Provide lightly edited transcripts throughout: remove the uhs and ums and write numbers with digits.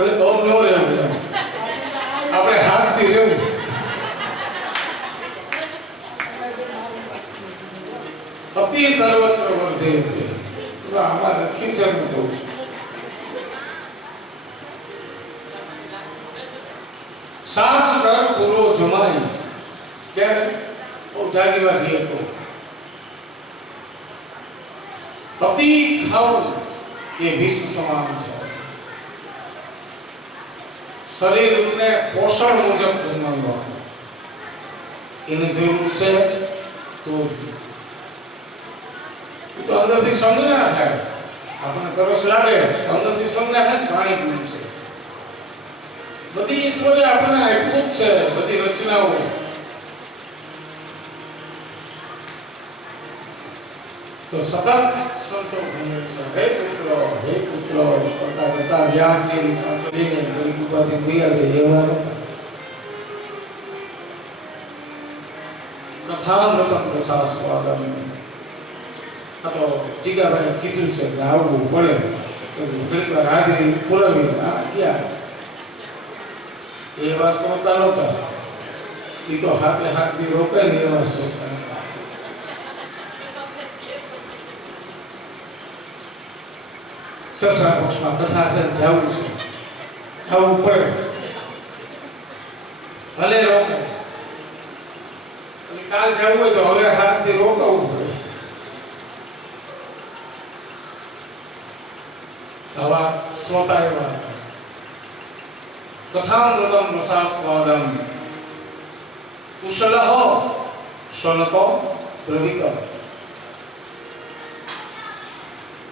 ભલે બહુ ન રહેવું, આપણે હાથથી રહેવું. અતિ સર્વત્ર વર્ધયતે. આમાં લખ્યું છે હું કહું છું. સાસ કર પૂરો જમાઈ ક્યારે બહુ જાજી વાત એ તો અતિ ખાવું એ વિષ સમાન છે. શરીરને પોષણ મુજબ જમવાનું એની જરૂર છે તો અંદરથી સમજ ના થાય. આપણને તરસ લાગે અંદરથી સમજ ના થાય પાણી પીવું છે. બધી ઈશ્વરે આપણને આપ્યું જ છે, બધી રચનાઓ. તો સતત સંતો ભણે છે, હે પુત્રો કરતા કરતા વ્યાસજી પાછળીને ગરીબ ઉપાથી ગયા કે એવા કથામૃતમ રસાસ્વાદમ. આ તો જીગાભાઈ કીધું છે કે આવવું પડે તો ઘણી વાર હાજરી પુરાવી ક્યાં એવા શ્રોતા નહોતા. એ તો હાથે હાથથી રોકે ને એવા શ્રોતા. સસરા પક્ષમાં કથા છે, જવું છે, જવું પડે, ભલે રોકે. કાલ જવું હોય તો હવે હાથથી રોકાવું પડે. આવા શ્રોતા એવા કથામૃતમ રસાસ્વાદમ કુશલઃ શનકો દ્રવિક.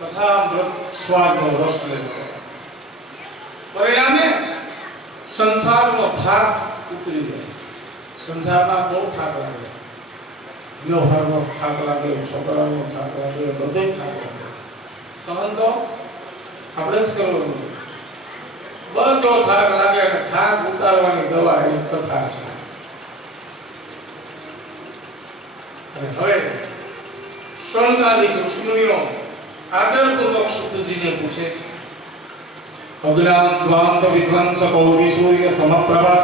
કથામૃત સ્વાદનો રસ લેતો પરિણામે સંસારનો થાક ઉતરી જાય. સંસારમાં બહુ થાક લાગે, વ્યવહારનો થાક લાગે, છોકરાનો થાક લાગે, બધો થાક લાગે. સહન તો આપણે જ કરવું. બધો થાક લાગે અને થાક ઉતારવાની દવા એ કથા છે. અને હવે શણકાલિક ઋષિમુનિઓ આદરપૂર્વક શુદ્ધજીને પૂછે છે, અગ્નામ દ્વાંત વિધ્વંસ કૌરી સૂર્ય સમપ્રભા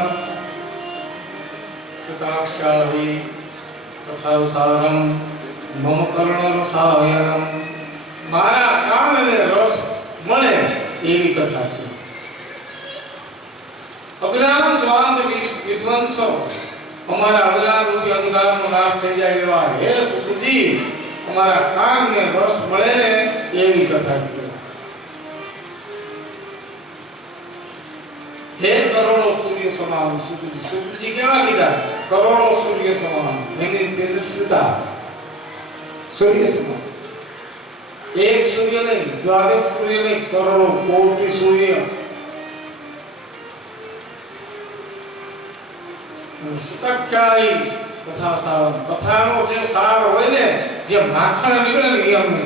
સુતાક્ષાહી કથાસારમ મમ કર્ણ રસાયનમ. મારા કાનને રસ મળે એવી કથા. અગ્નામ દ્વાંત વિધ્વંસ, અમારા અજ્ઞાન રૂપી અંધકારનો નાશ થઈ જાય એવા હે સુખજી અમારા કાનને રસ મળે ને એવી કથા. હે કરોડો સૂર્ય સમાન સુખજી. સુખજી કેવા કીધા? કરોડો સૂર્ય સમાન, એની તેજસ્વીતા સૂર્ય સમાન. એક સૂર્ય નહીં, દ્વાદશ સૂર્ય નહીં, કરોડો કોટી સૂર્ય. સુતક્યાઈ કથા સાર. કથાનો જે સાર હોય ને, જે માખણ નીકળે ને એ અમને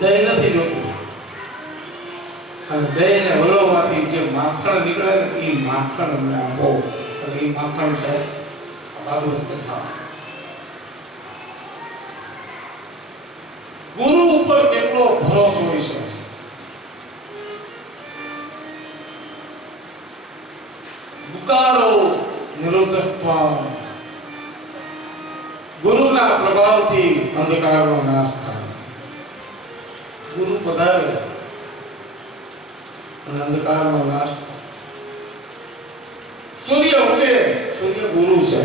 દહીં નથી જોતું. અને દહીં ને વલોવાથી જે માખણ નીકળે ને એ માખણ અમને આપો. એ માખણ છે ભાગવત કથા. ગુરુ ઉપર કેટલો ભરોસો હોય છે. ગુકારો નિરોધસ્ત્વામ. ગુરુના પ્રભાવથી અંધકારનો નાશ થાય. ગુરુ પધારે અને અંધકારનો નાશ થાય. સૂર્ય ઉગે, સૂર્ય ગુરુ છે.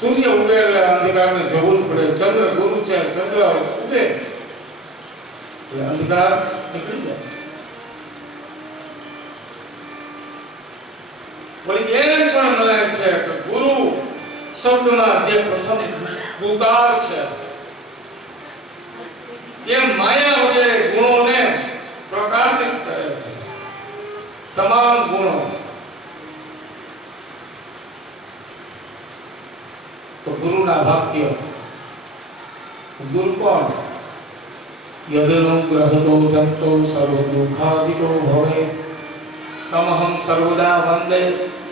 સૂર્ય ઉગે એટલે અંધકારને જવું પડે. ચંદ્ર ગુરુ છે, ચંદ્ર ઉગે એટલે અંધકાર નીકળી જાય. વળી એમ પણ મળે છે કે ગુરુ શબ્દના જે પ્રથમ ગુકાર છે એ માયા વગેરે ગુણોને પ્રકાશિત કરે છે. તમામ ગુણો. તો ગુરુના વાક્ય. ગુરુ કોણ? યદનુગ્રહતો જંતો સર્વદુઃખાદિતો ભવે તમહં સર્વદા વંદે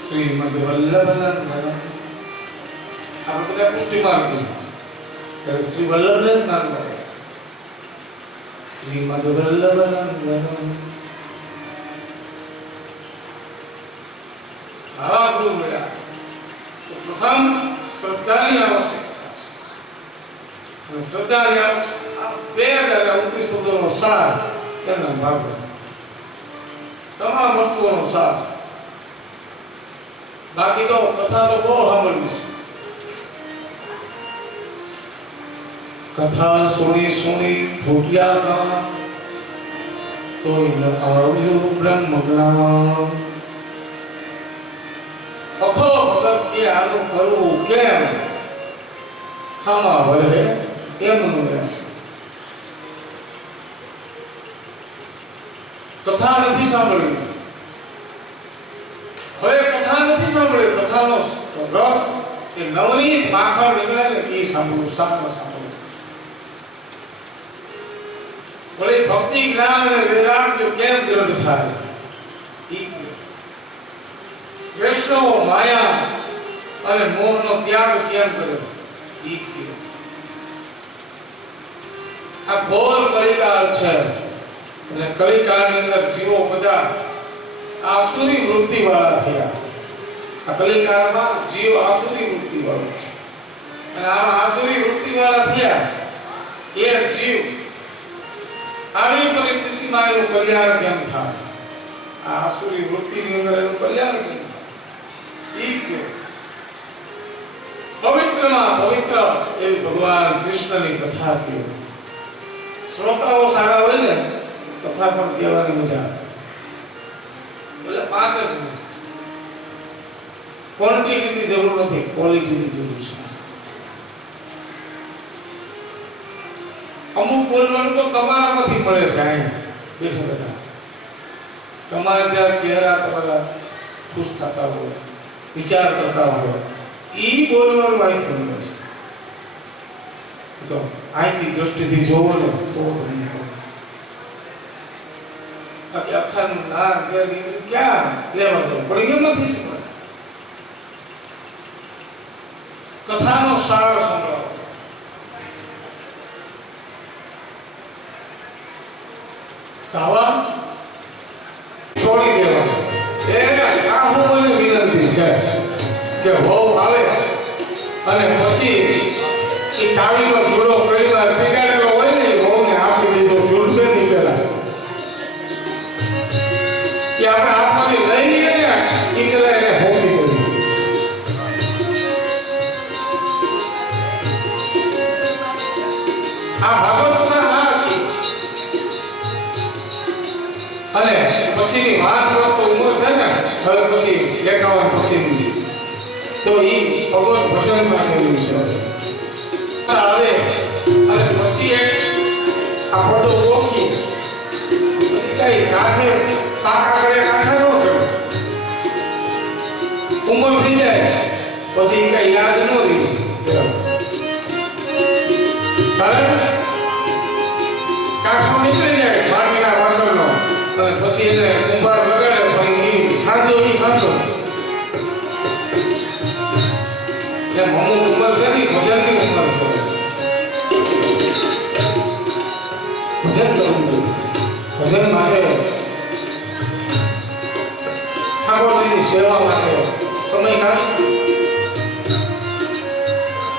શ્રીમદ વલ્લભનંદન. આપણે બધા પુષ્ટિ માર્ગી શ્રી વલ્લભને જ્ઞાન મળે. શ્રીમદ વલ્લભનંદન આવા ગુરુ મળ્યા તો પ્રથમ શ્રદ્ધાની આવશ્યકતા છે. શ્રદ્ધાની આવશ્યકતા વેદ અને ઉપનિષદ શબ્દોનો સાર એમના ભાગવત તમામ વસ્તુઓનો સાર. બાકી તો કથા તો બહુ સાંભળવી છે. કથા સુણી ફૂટ્યા કા તોય ન આવ્યું બ્રહ્મ જ્ઞાન. અખો ભગત કે આનું કરવું કેમ ખામા વળે એમનું એમ. કથા નથી સાંભળવી. હવે કથા નથી સાંભળવી. કથાનો રસ એ નવનીત માખણ નીકળે ને એ સાંભળવું સાંભળવું. ભલે ભક્તિ જ્ઞાન અને વૈરાગ્ય કેમ દ્રઢ થાય. વૈષ્ણવ માયા અને મોહનો ત્યાગ કેમ કરે. આ ઘોર કલિકાળ છે અને કલિકાળની અંદર જીવો બધા આસુરી વૃત્તિ વાળા થયા. આ કલિકાળમાં જીવ આસુરી વૃત્તિ વાળો છે અને આ આસુરી વૃત્તિ વાળા થયા એ જીવ આવી પરિસ્થિતિમાં એનું કલ્યાણ કેમ થાય. આ આસુરી વૃત્તિની અંદર એનું કલ્યાણ કેમ થાય. પવિત્રમાં પવિત્ર એવી ભગવાન કૃષ્ણની કથા કહે. શ્રોતાઓ સારા હોય ને કથા પણ કહેવાની મજા આવે. એટલે 5 જ મિનિટ. ક્વોન્ટિટીની જરૂર નથી, ક્વોલિટીની જરૂર છે. અમુક બોલવાનું તો તમારામાંથી મળે છે. અહીંયા બેઠા બેઠા તમારા જ્યાં ચહેરા તમારા ખુશ થતા હોય, વિચાર કરતા હોય, ઈ બોલવાનું અહીંથી મળે છે. તો અહીંથી દ્રષ્ટિથી જોવો ને તો અખાનું ના ક્યાં લેવા દો પણ એમ નથી શું. કથાનો સાર સંભળાવો. કાવા છોડી દેવાનો. એ આ હું મને વિનંતી છે કે વહુ આવે અને પછી એ ચાવીનો જોડો પરિવાર પીગાડેલો હોય ને વહુને આપી દેજો. જુલપે નહીં પેલા કે આપણે હાથમાંથી લઈ લઈએ ને એ પેલા એને હોપી દેજો. આ ભાગવતના આ અને પછીની 5 વર્ષ તો ઉંમર છે ને હવે પછી 51 પછીની તો ઈ ભગવત ભજન માટેનું છે. આવે અને પછી આ પદો ઓળખી કઈ કાઠે કાકાગળે કાઠે નો છે. ઉંમર થઈ જાય પછી કઈ યાદ ન રહી. કારણ કાઠો નીકળી જાય માટીના વાસણનો અને પછી એને કુંભાર લગાડે પણ ઈ ખાધો એમ અમુક ઉંમર છે ને ભજનની ઉંમર છે. ભજન કરવું ભજન માટે ઠાકોરજીની સેવા માટે સમય કાઢો.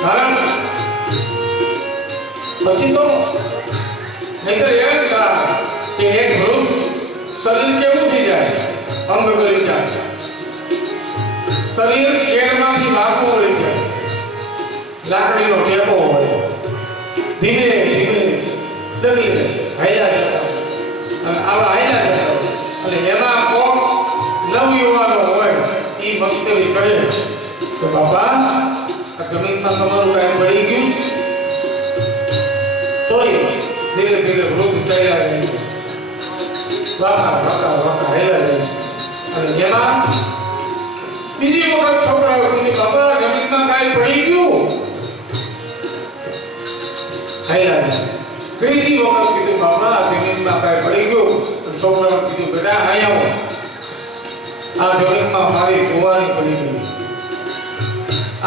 કારણ પછી તો નહીતર એમ કે એક વૃદ્ધ શરીર કેવું થઈ જાય, અંગ ગળી જાય, શરીર કેળમાંથી લાકડું વળી જાય, લાકડીનો ટેકો હોય, ધીમે ધીમે ડગલે હાલ્યા જતા અને આવા હાલ્યા જતા અને એમાં કોક નવયુવાનો હોય એ મસ્કરી કરે કે બાપા આ જમીનમાં તમારું કાંઈ પડી ગયું છે. તોય ધીરે ધીરે વૃદ્ધ ચાલ્યા જાય છે, વાકા હાલ્યા જાય છે અને એમાં બીજી વખત છોકરાઓ પૂછે બાપા જમીનમાં કાંઈ પડી ગયું. હાલ્યા જાય. ત્રીજી વખત કીધું બાપા જમીનમાં કાંઈ પડી ગયું. છોકરાઓ કીધું બેટા અહીંયા આવો, આ જમીનમાં મારી જુવાની પડી ગઈ,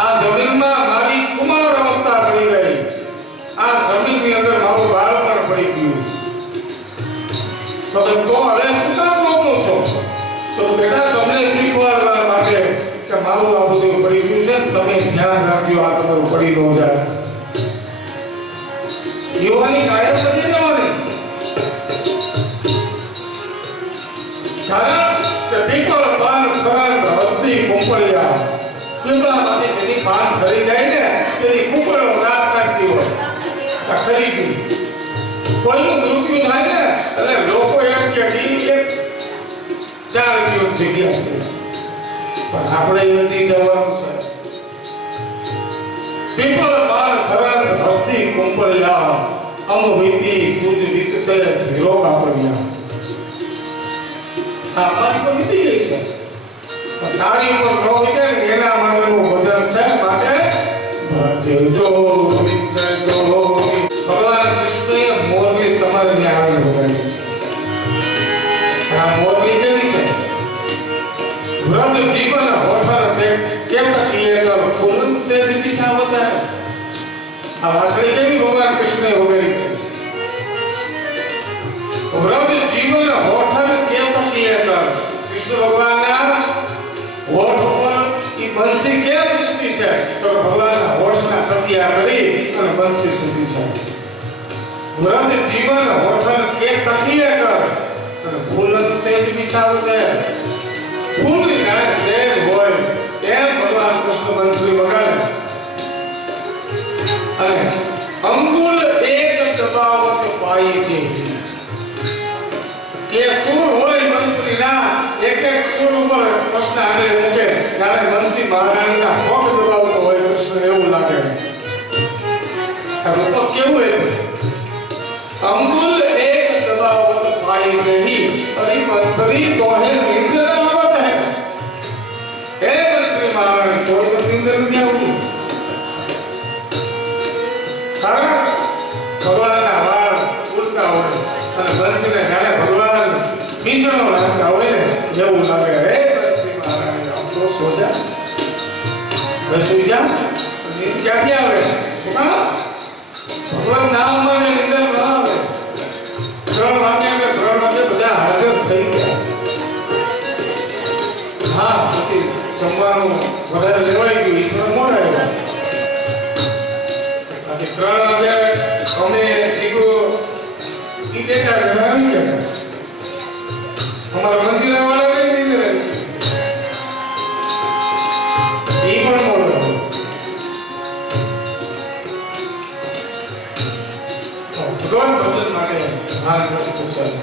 આ જમીનમાં મારી કુમાર અવસ્થા પડી ગઈ, આ જમીનની અંદર મારું બાળપણ પડી ગયું. તમે ધ્યાન રાખજો આ તમારું પડી ન જાય. યુવાની કાયમ બની તમારે કારણ કે પીપળ પાન ખરાબ હસ્તી કુંપળિયા પીપળામાંથી જેની પાન ખરી જાય ને તેની કુંપળો રાત કાઢતી હોય આ ખરી ગઈ. કોઈનું મૃત્યુ થાય ને એટલે લોકો એમ કે એક ચાલી જગ્યા છે પણ આપણે એમની જવાનું છે. પીપળ પાન ખરાબ હસ્તી કુંપળિયા અમ વીતી તુજ વીતસે ધીરો કાપડિયા. આ મારી તો વીતી ગઈ છે તારી ઉપર ન વીતે એના માટેનું ભજન છે. માટે ભજતો ભગવાન કૃષ્ણએ મોરલી તમારે ત્યાં આવી વગાડી છે. આ મોરલી કેવી છે? વ્રત જીવન હોઠર તે કેતકીએ કર ફૂલન સેજ બિછાવત હે. આ વાસળી કેવી ભગવાન કૃષ્ણએ વગાડી છે? વ્રત જીવન હોઠર કેતકીએ કર. કૃષ્ણ ભગવાનના હોઠ ઉપર ઈ બંસી કેમ સુધી છે? તો ભગવાનના હોઠના તકિયા કરી અને બંસી સુધી છે. વ્રત જીવન હોઠર કેતકીએ કર અને ફૂલન સેજ બિછાવત હે. ફૂલ જાણે સેજ હોય એમ ભગવાન કૃષ્ણ બંસરી વગાડે અને અંગુલ એક દબાવત પાઈ છે. કે સુર હોય બંસરીના એક એક સુર ઉપર કૃષ્ણ આંગળી મૂકે જાણે બંસી મહારાણીના પગ દબાવતો હોય કૃષ્ણ એવું લાગે. આ રૂપ કેવું હતું? અંગુલ એક દબાવત પાઈ છે હરી બંસરી તોહે નિંદ્ર આવત હે. હે બંસરી મહારાણી તો નિંદ્ર નથી આવતી. કારણ ભગવાનના વાળ ઉડતા હોય અને બંસીને જાણે ભગવાન બીજણો રાખતા હોય ને જેવું લાગે. હે બંસી મહારાણી આમ તો સોજા રસોઈ જા નીંદ ક્યાંથી આવે? શું કામ? ભગવાન નામ મને નિંદર ન આવે. 3 વાગે બધા હાજર થઈ ગયા. હા પછી જમવાનું વધારે લેવાઈ ગયું એ થોડા મોડા આવ્યા. 3 વાગે અમે ચીકુ ઈ બેઠા આવી ગયા. અમારા મંદિરના વાળા કઈ રીતે રહે એ પણ મોડો. ભગવાન ભજન માટે હાલ પછી પૂછાય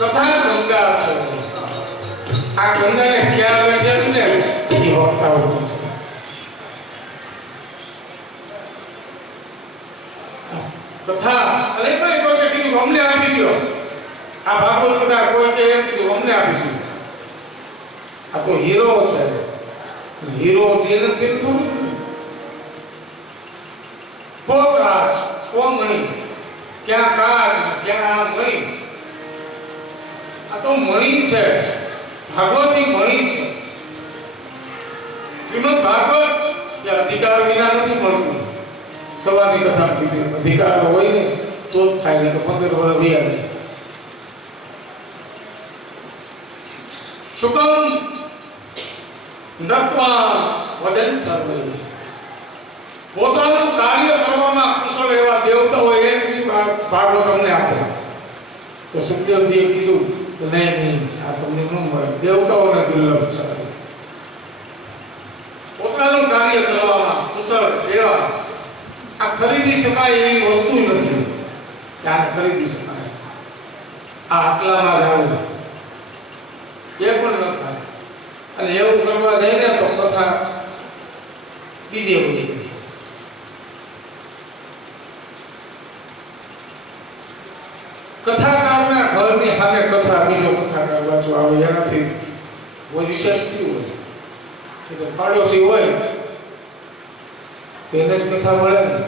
કથા ગંગા છે. આ ગંગાને ક્યાં લઈ જાય ને એ વક્તાઓ છે. કથા અરે ભાઈ કોઈ કીધું અમને આપી દો. આ ભાગવત કથા કોઈ કે એમ કીધું અમને આપી દો. આ તો હીરો છે. હીરો જેને તેમ થોડું કો કાચ કો મણી ક્યાં કાચ ક્યાં મણી. આ તો મણી છે. ભાગવત એ મણી છે. શ્રીમદ ભાગવત એ અધિકાર વિના નથી મળતું. સવારની કથા કીધી અધિકાર હોય ને તો જ થાય ને તો 15 વર્ષ વ્યા. શુકમ નત્વા વદન સર્વે. પોતાનું કાર્ય કરવામાં કુશળ એવા દેવતા હોય એમ કીધું ભાગવત અમને આપો. તો સુખદેવજીએ કીધું કે નહીં આ તમને ન મળે. દેવતાઓને દુર્લભ છે. પોતાનું કાર્ય કરવામાં કુશળ એવા આ ખરીદી શકાય એવી વસ્તુ નથી. ત્યાં ખરીદી શકાય. આ આટલામાં જ આવે એ પણ ન થાય. અને એવું કરવા જાય ને તો કથા બીજે બધી. કથાકારના ઘરની સામે કથા બીજો કથાકાર બાજુ આવે એનાથી કોઈ વિશેષ શું હોય? કે પાડોશી હોય તેને જ કથા મળે ને.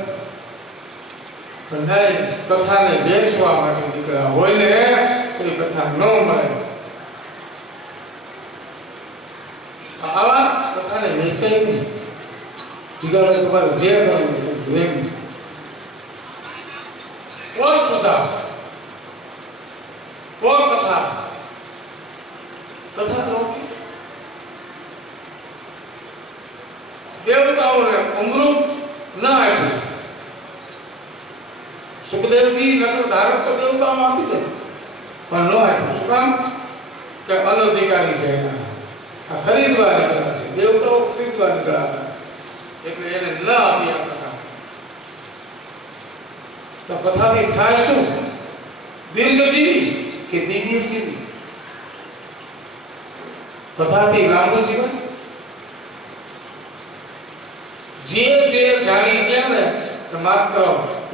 પણ કથાને વેચવા માટે નીકળ્યા હોય ને તો એ કથા ન મળે. આવા કથાને વેચાય નહીં. જીગાડે તમારે જે કરવું સુધા કથા કથા સુખદેવજી નગર ધારક તો દેવતાઓ આપી દે, પણ ન આપ્યું. શું કામ? કે અનધિકારી છે એના. આ ખરીદવા નીકળ્યા છે, દેવતાઓ ખરીદવા નીકળ્યા હતા, એટલે એને ન આપી આ કથા. તો કથાથી થાય શું? દીર્ઘજીવી કે દિવ્યજીવી? કથાથી લાંબુ જીવન. જે જાણી ગયા ને તો માત્ર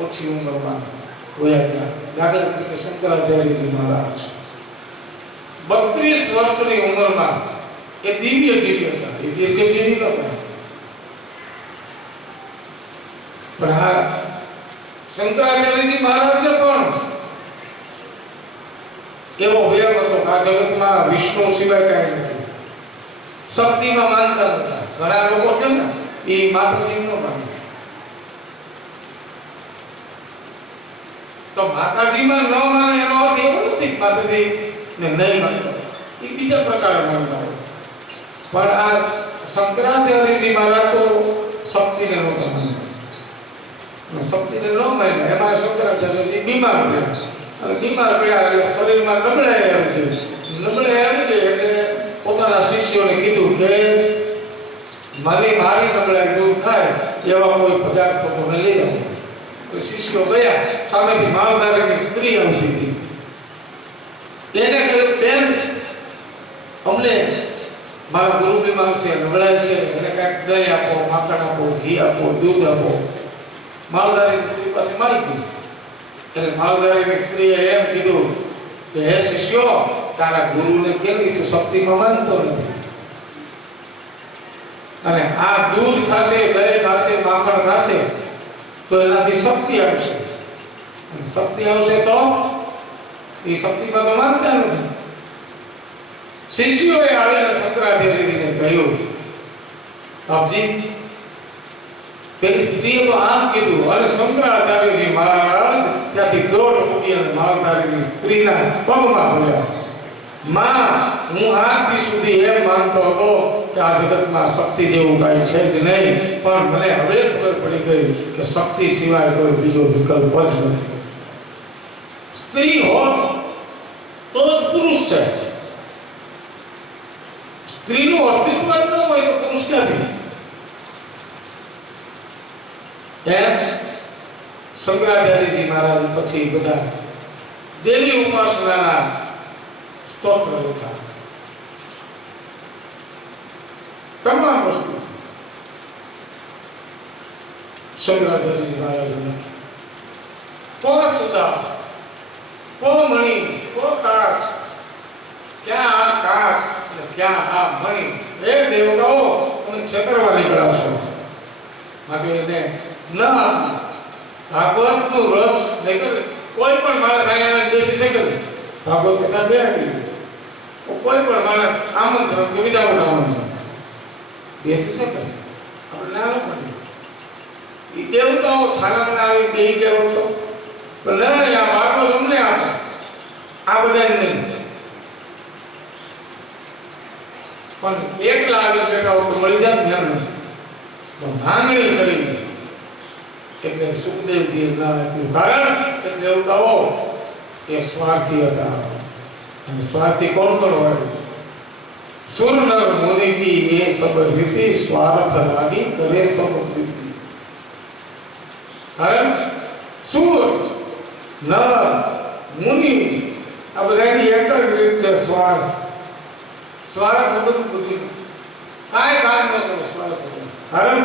ઓછી ઉંમરમાં હોયા ગયા. દાખલા તરીકે શંકરાચાર્યજી મહારાજ 32 વર્ષની ઉંમરમાં એ દિવ્યજીવી હતા, એ દીર્ઘજીવી નહોતા. પણ આ શંકરાચાર્યજી મહારાજને પણ એવો વેગ હતો કે આ જગતમાં વિષ્ણુ સિવાય કાંઈ નથી. શક્તિમાં માનતા હતા. ઘણા લોકો છે ને એ માતાજી નો માને. તો માતાજીમાં ન માને એનો અર્થ એવો નથી કે માતાજી ને નહીં માનતા, એ બીજા પ્રકારે માનતા હોય. પણ આ શંકરાચાર્યજી મહારાજ તો શક્તિને નહોતા માનતા. શક્તિને ન માન્યા એમાં શંકરાચાર્યજી બીમાર પડ્યા. અને બીમાર પડ્યા એટલે શરીરમાં નબળાઈ આવી ગઈ. નબળાઈ આવી ગઈ એટલે પોતાના શિષ્યોને કીધું કે મારી નબળાઈ દૂર થાય એવા કોઈ પદાર્થો મને લઈ આવો. એટલે શિષ્યો ગયા. સામેથી માલધારીની સ્ત્રી આવતી હતી. એને કહ્યું, બેન, અમને મારા ગુરુ બીમાર છે, નબળાઈ છે, એને કાંઈક દહીં આપો, માખણ આપો, ઘી આપો, દૂધ આપો. માલધારીની સ્ત્રી પાસે માગી. એટલે માલધારીની સ્ત્રીએ એમ કીધું કે હે શિષ્યો, તારા ગુરુને કેવી તું શક્તિમાં માનતો નથી, અને આ દૂધ ખાશે, દહીં ખાશે, માખણ ખાશે તો એનાથી શક્તિ આવશે. શક્તિ આવશે તો એ શક્તિમાં તો માનતા નથી. શિષ્યોએ આવીને શંકરાચાર્યજીને કહ્યું, બાપજી, પેલી સ્ત્રીએ તો આમ કીધું. અને શંકરાચાર્યજી મહારાજ ત્યાંથી દોડ મૂકી અને માલધારીની સ્ત્રીના પગમાં પડ્યા. માં, હું આજથી સુધી એમ માનતો હતો કે આ જગતમાં શક્તિ જેવું કાંઈ છે જ નહીં, પણ મને હવે ખબર પડી ગઈ કે શક્તિ સિવાય કોઈ બીજો વિકલ્પ જ નથી. સ્ત્રી હોત તો જ પુરુષ છે. સ્ત્રીનું અસ્તિત્વ જ ન હોય તો પુરુષ ક્યાંથી? એમ શંકરાચાર્યજી મહારાજ પછી બધા દેવી ઉપાસનાના સ્તોત્ર લખ્યા. તમામ વસ્તુ શંકરાચાર્યજી મહારાજ લખ્યા. કો સુદા, કો મણિ, કો કાચ, ક્યાં આ કાચ અને ક્યાં આ મણિ? એ દેવતાઓ તમે છેતરવા નીકળ્યા છો, માટે એને ન ભાગવતનો રસ નહીં. કોઈ પણ માણસ અહીંયા બેસી શકે, ભાગવત કથા બેઠી, કોઈ પણ માણસ આમંત્રણ કે વિધાઉટ આમંત્રણ બેસી શકે. આપણે ના પડીએ. એ દેવતાઓ છાનામાં આવી બેસી ગયા તો પણ નહીં, આ ભાગવત અમને આપે, આ બધાને નહીં. પણ એકલા આગળ બેઠા હોય તો મળી જાય ને એમ માંગણી કરી. એટલે સુખદેવજીએ નામ આપ્યું, કારણ કે દેવતાઓ એ સ્વાર્થી હતા. અને સ્વાર્થી કોણ કોણ હોય? સુર નર મુનિ કી એ સબ રીતિ, સ્વાર્થ લાગી કરે સબ પ્રીતિ. કારણ સુર નર મુનિ આ બધાની એક જ રીત છે, સ્વાર્થ. સ્વાર્થ બધું કાંઈ કામ ન કરો સ્વાર્થ. કારણ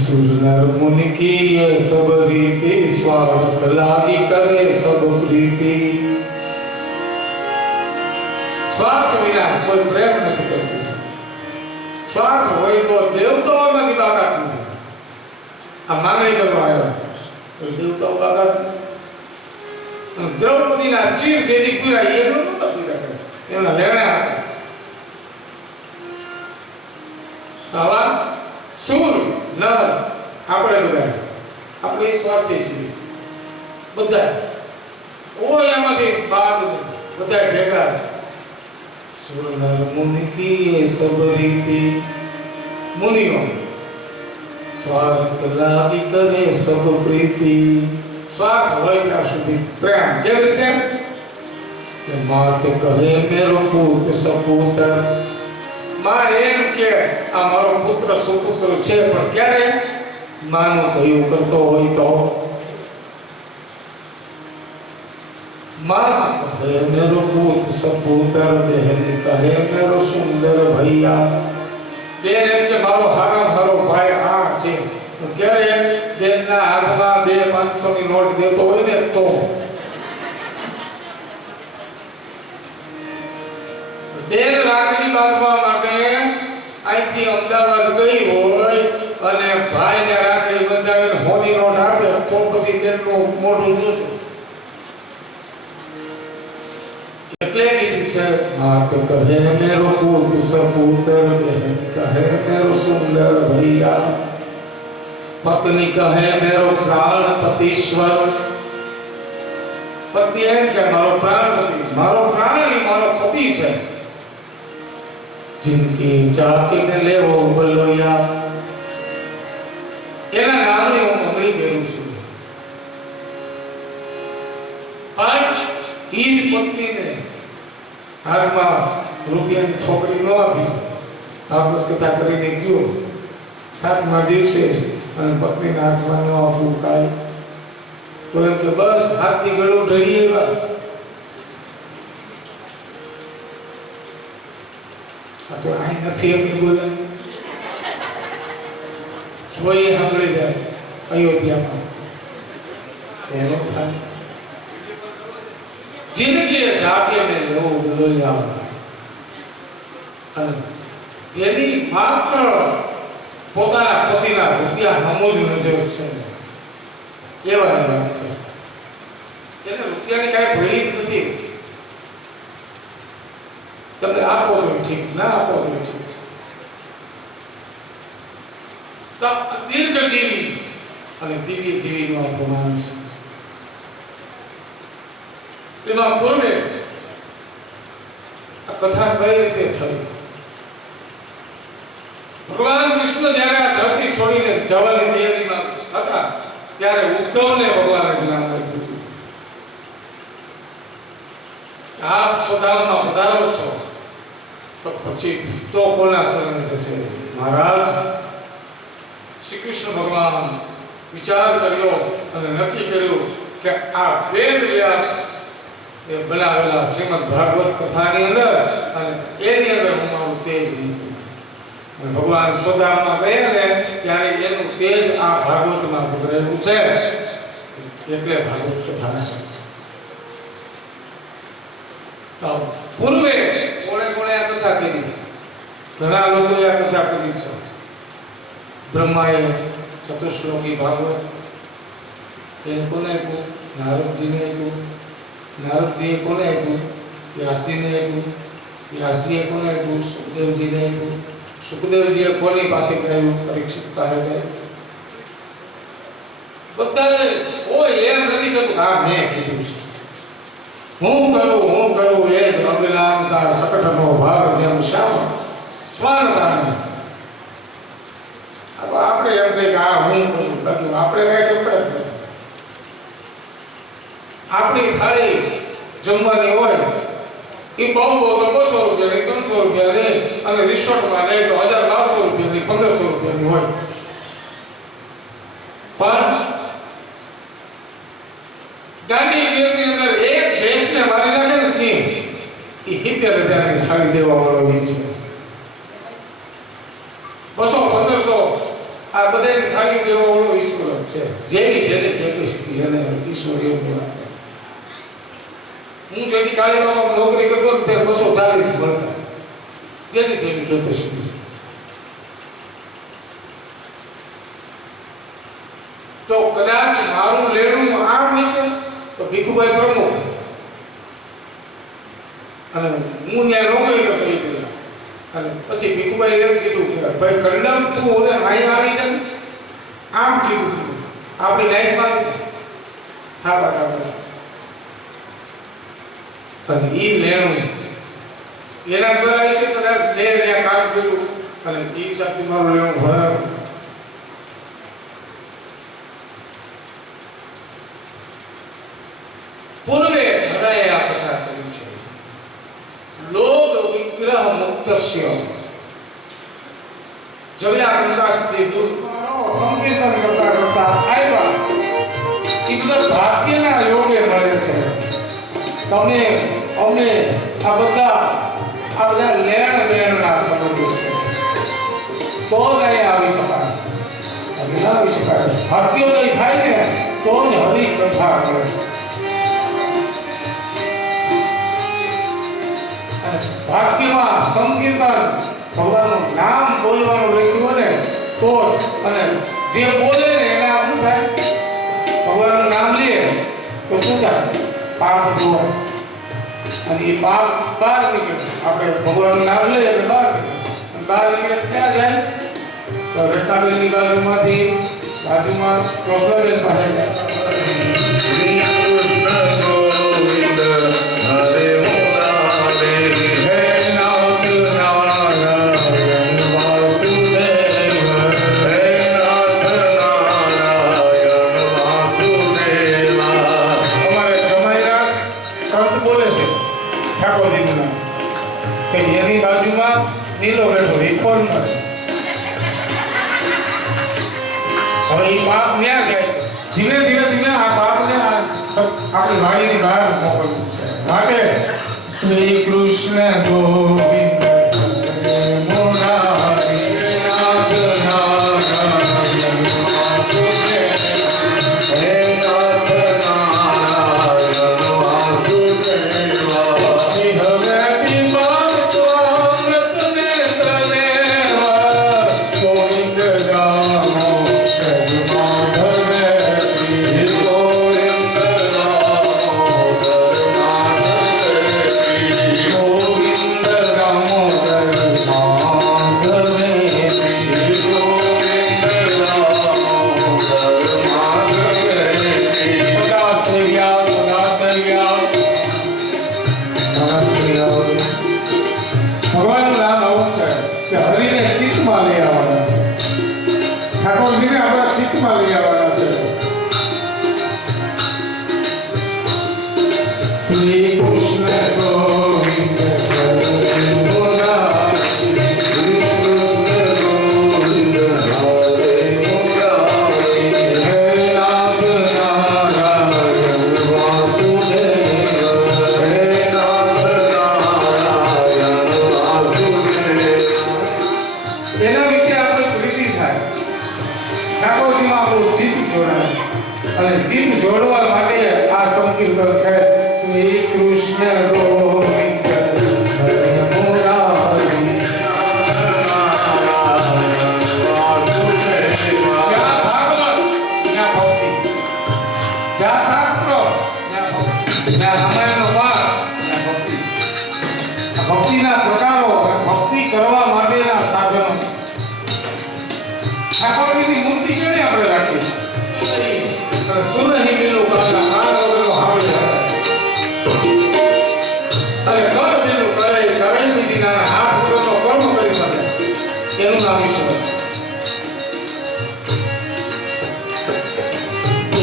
सुर नर मुनि की ये सब रीति, स्वार्थ लागी करे सब प्रीति. स्वार्थ विना કોઈ પ્રેમ નથી કરતું. સ્વાર્થ હોય તો દેવતાઓમાંથી બાકાત નથી. આ માંગણી કરવા આવ્યો તો દેવતાઓ બાકાત. દ્રૌપદીના ચીર જેથી પૂરા એ નહોતા પૂરા, એના લેણા હતા. આવા સુર નર આપણે બધા આપણે સ્વાર્થી છીએ બધા. કોઈ આમાંથી બાદ બધા ભેગા છે. સુર નર મુનિ કી એ સબ રીતિ, મુનિઓ સ્વાર્થ લાગી કરે સબ પ્રીતિ. સ્વાર્થ હોય ત્યાં સુધી પ્રેમ કેવી રીતે કે માત કહે મેરો પુત્ર સપુત્ર માં એમ કે આ મારો પુત્ર સુપુત્ર છે પણ ક્યારે માનું કયું કરતો હોય તો माँ कहे मेरो पुत्र सपूत्र बहन कहे मेरो सुंदर भैया बेन एम के मारो हारा हारो भाई आ छे क्यारे बेन ना हाथમાં 2-500 ની નોટ દેતો હોય ને તો બેન રાખડી બાંધવા માટે અહીંથી અમદાવાદ ગઈ હોય અને ભાઈને રાખડી બંધાવીને હોની નોટ આપે તો પછી બેનનું મોઢું જોજો એટલે કીધું છે માત કહે મેરો પુત્ર સપુત્ર બહેન કહે મેરો સુંદર ભૈયા પત્ની કહે મેરો પ્રાણ પતિશ્વર પતિ એમ કે મારો પ્રાણપતિ મારો પ્રાણી મારો પતિ છે जिनकी ચાકીને લેવો બલોયા એના નામની હું મંગળી પહેરું છું પણ ઈ જ પત્નીને હાથમાં રૂપિયાની થોકડી ન આપી આપણે કથા કરીને ગયો 7મા દિવસે અને પત્નીના હાથમાં ન આપવું કાંઈ તો એમ કે બસ હાથથી ગળું ઢળી એવા આ તો આઈ નથી એમ બોલાય જોઈ સાંભળી જાય અયોધ્યામાં એનો થાય जिनके जाके में लोग बोलिया અને જેની માત્ર પોતાના પતિના રૂપિયા હમુજ નજર છે એવાની વાત છે જેને રૂપિયાની કાંઈ ભળી જ નથી તમે આપો તો ઠીક ના આપો તો ઠીક તો દીર્ઘજીવી અને દિવ્ય જીવીનો અપમાન છે તેમાં પૂર્વે આ કથા કઈ રીતે થઈ ભગવાન વિષ્ણુ જ્યારે આ ધરતી છોડીને જવાની તૈયારીમાં હતા ત્યારે ઉદ્ધવને ભગવાને જ્ઞાન આપ્યું આપ સ્વધામમાં પધારો છો તો પછી તો કોના શરણે જશે મહારાજ શ્રી કૃષ્ણ ભગવાન વિચાર કર્યો અને નક્કી કર્યું કે આ વેદ વ્યાસ એ બનાવેલા શ્રીમદ ભાગવત કથાની અંદર અને એની અંદર હું મારું તેજ મૂકું અને ભગવાન સ્વધામમાં ગયા ને ત્યારે એનું તેજ આ ભાગવતમાં ઉતરેલું છે એટલે ભાગવત કથા છે તો પૂર્વે કોણે કોણે આ કથા કરી ઘણા લોકોએ આ કથા કરી છે બ્રહ્માએ ચતુશ્લોકી ભાગવત એને કોને આપ્યું નારદજીને આપ્યું નારદજીએ કોને આપ્યું વ્યાસજીને આપ્યું વ્યાસજીએ કોને આપ્યું સુખદેવજીને આપ્યું સુખદેવજીએ કોની પાસે કહ્યું પરીક્ષિત પાસે બધાને કોઈ એમ નથી કહેતું હા મેં કીધું છે હું કરું એ જ અજ્ઞાનતા સકટનો ભાર જેમ શ્યામ સ્વર્ણદાન આપણે એમ કહીએ કે હા હું કરું બાકી આપણે કઈ કરતા જ નથી આપણી થાળી જમવાની હોય એ બહુ તો 200 રૂપિયાની 300 રૂપિયાની અને રિસોર્ટમાં લઈ તો 1200 રૂપિયાની 1500 રૂપિયાની હોય પણ ગાંધી ગીરની અંદર એક ભેંસને મારી નાખે ને સિંહ એ 70,000ની થાળી દેવા વાળો છે 200-1500 આ બધાની થાળી દેવા વાળો ઈશ્વર છે જેની જેને કેપેસિટી જેને ઈશ્વર એવું બોલાવે હું જેની કાળી બાબા નોકરી કરતો તે 240 મળતા જેની જેની કેપેસિટી તો કદાચ મારું લેણું આ વિશે તો ભીખુભાઈ પ્રમુખ અને હું ત્યાં નોકરી કરતો એ અને પછી ભીખુભાઈ એમ કીધું કે ભાઈ કંડમ તું હવે અહીં આવી છે આમ કીધું આપણી લાઈફમાં હા બરાબર અને એ લેણું એના દ્વારા છે કદાચ ત્યાં કામ કર્યું અને એ હિસાબથી મારું લેણું ભરાયું પૂર્વે ઘણાએ આ કથા કરી છે. લોક વિગ્રહ મુક્તસ્ય જગલા પ્રકાશથી દૂર સંકીર્તન કરતા કરતા આવ્યા. એ બધા ભાગ્યના યોગે મળે છે. તમે અમને આ બધા લેણ દેણના સંબંધો છે, તો જ અહીંયા આવી શકાય. ના આવી શકાય. ભાગ્યોદય થાય ને તો જ હરિ કથા કરે. ભાગ્યમાં સંકીર્તન ભગવાનનું નામ બોલવાનું લખ્યું હોય ને તો જ, અને જે બોલે ને એને શું થાય? ભગવાનનું નામ લે તો શું થાય? પાપ ધોવાય. અને એ પાપ બહાર નીકળે. આપણે ભગવાનનું નામ લઈએ એટલે બહાર નીકળે. બહાર નીકળે ક્યાં જાય? તો રેખાબેનની બાજુમાં કૃષ્ણબેન પાસે જાય. નીલો બેઠો વિફોલ નથી. હવે એ પાપ ન્યા જાય છે. ધીમે ધીમે આ પાપને આપણી વાણીની બહાર મોકલવું છે. માટે શ્રી કૃષ્ણ ગોવિંદ ભગવાનનું નામ આવું છે કે હરિને ચિત્તમાં લઈ આવવાના છે. ઠાકોરજીને આપણા ચિત્તમાં લઈ આવવાના છે. શ્રી કૃષ્ણ ગોવિંદ જોડવા માટે આ સંકીર્તન છે. શ્રી કૃષ્ણ ગોવિંદ મુરારી. જ્યાં ભાગવત ત્યાં ભક્તિ, જ્યાં શાસ્ત્ર ત્યાં ભક્તિ, જ્યાં રામાયણનો પાઠ ત્યાં ભક્તિ. આ ભક્તિના પ્રકારો, ભક્તિ કરવા માટેના સાધનો છે. ઠાકોરજીની મૂર્તિ કેવી આપણે રાખીએ છીએ? સુનહી મેલું કાના કાન વગરનો હાવડે અને કર મેલું કરે વિધિના હાથ વગરનો કર્મ કરી શકે એનું નામ ઈશ્વર.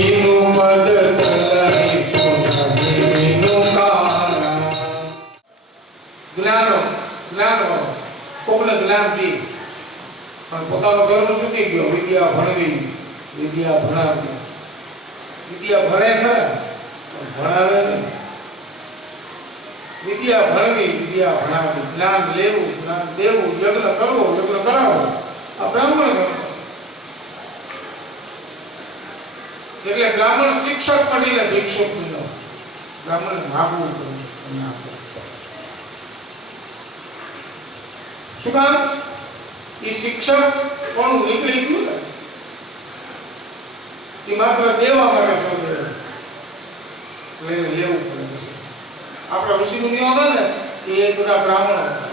એનું મદ ચલાવી સુનહીનું કાના. જ્ઞાન કોકને જ્ઞાન દી પણ પોતાનો કર્મ ચૂકી ગયો. વિદ્યા ભણવી, વિદ્યા ભણાવવી. વિદ્યા ભણે ખરા પણ ભણાવે નહીં. વિદ્યા ભણવી, વિદ્યા ભણાવવી, જ્ઞાન લેવું, જ્ઞાન દેવું, યજ્ઞ કરવો, યજ્ઞ કરાવવો, આ બ્રાહ્મણ કરે. એટલે બ્રાહ્મણ શિક્ષક કરીને ભિક્ષુક ન. બ્રાહ્મણ માગવું પડે. શું કામ? એ શિક્ષક કોણ નીકળી ગયું ને એ માત્ર દેવા માટે શોધે લેવું પડે. આપણા ઋષિ મુનિઓ હતા ને એ બધા બ્રાહ્મણો હતા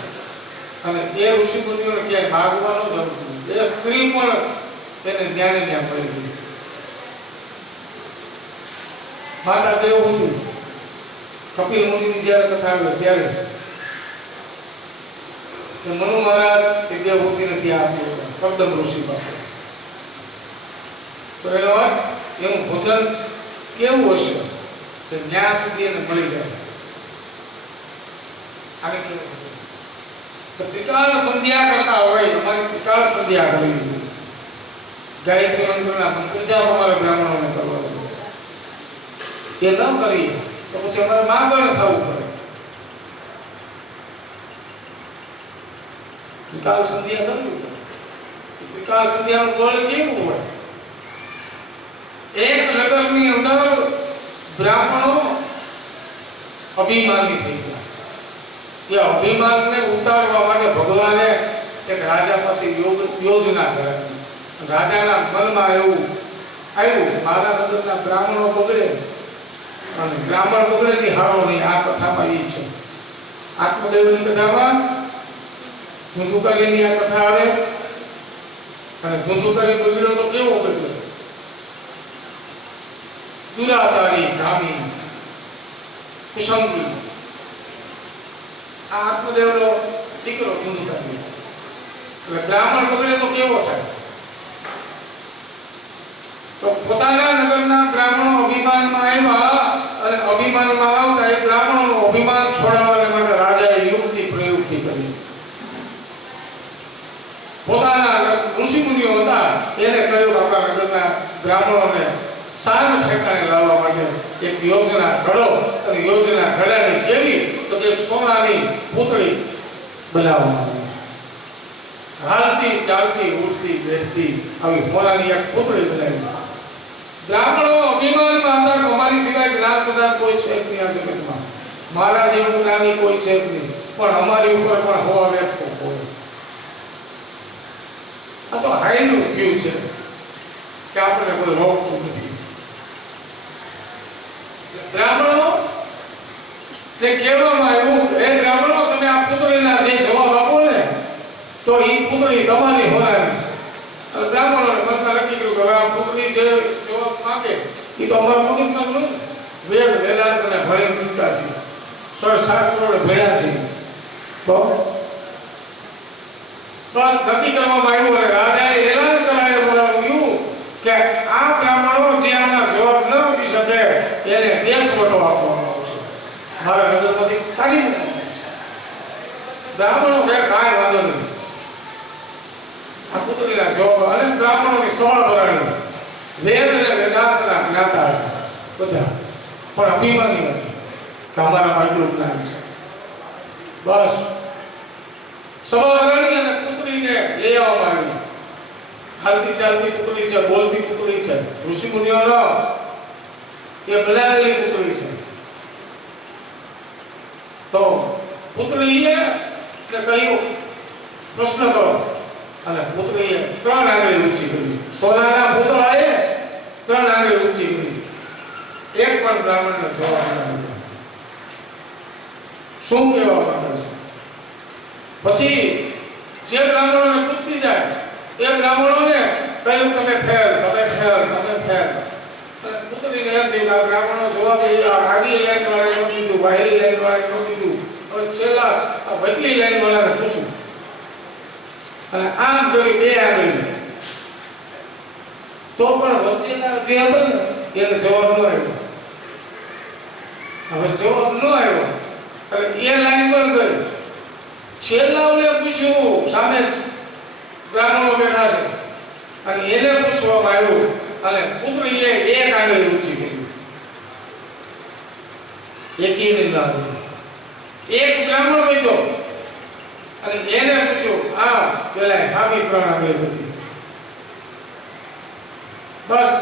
અને એ ઋષિ મુનિઓને ક્યાંય માગવાનો જરૂર નથી. એ સ્ત્રી પણ તેને જ્ઞાને જ્ઞાન પડી ગઈ. માતા દેવહૂતિ કપિલ મુનિની જ્યારે કથા આવે ત્યારે મનુ મહારાજ એ દેવહૂતિને ત્યાં આપ્યો કદમ ઋષિ પાસે. તો એનો અર્થ એનું ભોજન કેવું હશે? કે ન્યાય સુધી એને મળી જાય. આને કેવું તો ત્રિકાળ સંધ્યા કરતા હોય, અમારી ત્રિકાળ સંધ્યા કરવી, ગાયત્રી મંત્રના મંત્ર જાપ અમારે બ્રાહ્મણોને કરવા જોઈએ. એ ન કરી તો પછી અમારે માંગણ થવું પડે. ત્રિકાળ સંધ્યા કરવી. ત્રિકાળ સંધ્યાનું દોડ કેવું હોય? એક નગરની અંદર બ્રાહ્મણો અભિમાની થઈ ગયા. એ અભિમાનને ઉતારવા માટે ભગવાને એક રાજા પાસે યોજના કરાવી. રાજાના મનમાં એવું આવ્યું, મારા નગરના બ્રાહ્મણો બગડે અને બ્રાહ્મણ બગડેથી હારો નહીં. આ કથામાં એ છે, આત્મદેવની કથામાં ધુંધુકારીની આ કથા આવે. અને ધુંધુકારી બગડ્યો તો કેવો બગડ્યો? દુરાચારી, કામી, કુસંગી. આ આત્મદેવનો દીકરો ધુંધુકારી. એટલે બ્રાહ્મણ બગડે તો કેવો થાય? તો પોતાના નગરના બ્રાહ્મણો અભિમાનમાં આવ્યા અને અભિમાનમાં આવતા એ બ્રાહ્મણોનું અભિમાન છોડાવવા માટે રાજાએ યુક્તિ પ્રયુક્તિ કરી. પોતાના ઋષિમુનિઓ હતા એને કહ્યું આપણા નગરના બ્રાહ્મણોને સારું ઠેકાણે લાવવા માટે એક યોજના ઘડો. અને યોજના ઘડાની કેવી? તો કે સોનાની પૂતળી બનાવવામાં આવી. હાલતી ચાલતી ઉડતી બેસતી આવી સોનાની એક પૂતળી બનાવી. બ્રાહ્મણો અભિમાનમાં હતા, અમારી સિવાય જ્ઞાન પ્રદાન કોઈ છે નહીં આ જગતમાં, મારા જેવું જ્ઞાની કોઈ છે નહીં, પણ અમારી ઉપર પણ હોવા વ્યક્તો હોય. આ તો હાઈનું વ્યૂ છે કે આપણે કોઈ રોકતું નથી. બ્રાહ્મણો ને કહેવામાં આવ્યું, એ બ્રાહ્મણો તમે આ પુત્રીના જે જવાબ આપો ને તો એ પુત્રી તમારી હોનારી. બ્રાહ્મણોને મનમાં નક્કી કર્યું કે આ પુત્રી જે જવાબ માંગે એ તો અમારા મગજમાં જ નહીં. વેદ વેદાંતને ભણી મૂકતા છે, શાસ્ત્રોને ભણ્યા છે. તો બસ નક્કી કરવામાં આવ્યું અને રાજાએ એલાન કરાય બોલાવ્યું કે આ બ્રાહ્મણો જે આના જવાબ ન આપી શકે એને દેશવટો આપવામાં આવશે, મારા નગરમાંથી કાઢી મૂકવામાં આવશે. બ્રાહ્મણો કે કાંઈ વાંધો નહીં. આ પુત્રીના જવાબ અને બ્રાહ્મણોની સવા ભરાણી વેદ અને વેદાંતના જ્ઞાતા બધા, પણ અભિમાની હતા કે અમારામાં એટલું જ્ઞાન છે. બસ સવા ભરાણી અને પુત્રીને લઈ આવવામાં આવી. હાલતી ચાલતી પુત્રી છે, બોલતી પુત્રી છે, ઋષિ મુનિઓનો એ બનાવેલી પુત્રી છે. તો પુત્રીએ કહ્યું પ્રશ્ન કરો અને પુત્રીએ 3 આંગળી ઊંચી કરી. સોનાના પૂતળાએ 3 આંગળી ઊંચી કરી. એક પણ બ્રાહ્મણને જવાબ ન આવ્યો. શું કહેવા માંગે છે? પછી જે બ્રાહ્મણોને પૂછતી જાય એ બ્રાહ્મણોને કહ્યું તમે ફેર, તમે ફેર, તમે ફેર. અને પુત્રીને એમ થયું આ બ્રાહ્મણો જવાબ આગલી લાઈન વાળાએ ન દીધું, વાયલી લાઈન વાળાએ ન દીધું, હવે છેલ્લા આ વચલી લાઈન વાળાને પૂછું. અને આમ કરી 2 આંગળી તો પણ વચ્ચેના જે હતા ને એને જવાબ ન આવ્યો. હવે જવાબ ન આવ્યો એટલે એ લાઈન પણ ગઈ. છેલ્લાઓને પૂછ્યું, સામે બ્રાહ્મણો બેઠા છે અને એને પૂછવામાં આવ્યું અને પુત્રીએ 1 આંગળી ઊંચી કરી. એકી ના એક બ્રાહ્મણ બેઠો અને એને પૂછ્યું, આ પેલા હામી 3 આંગળી હતી. બસ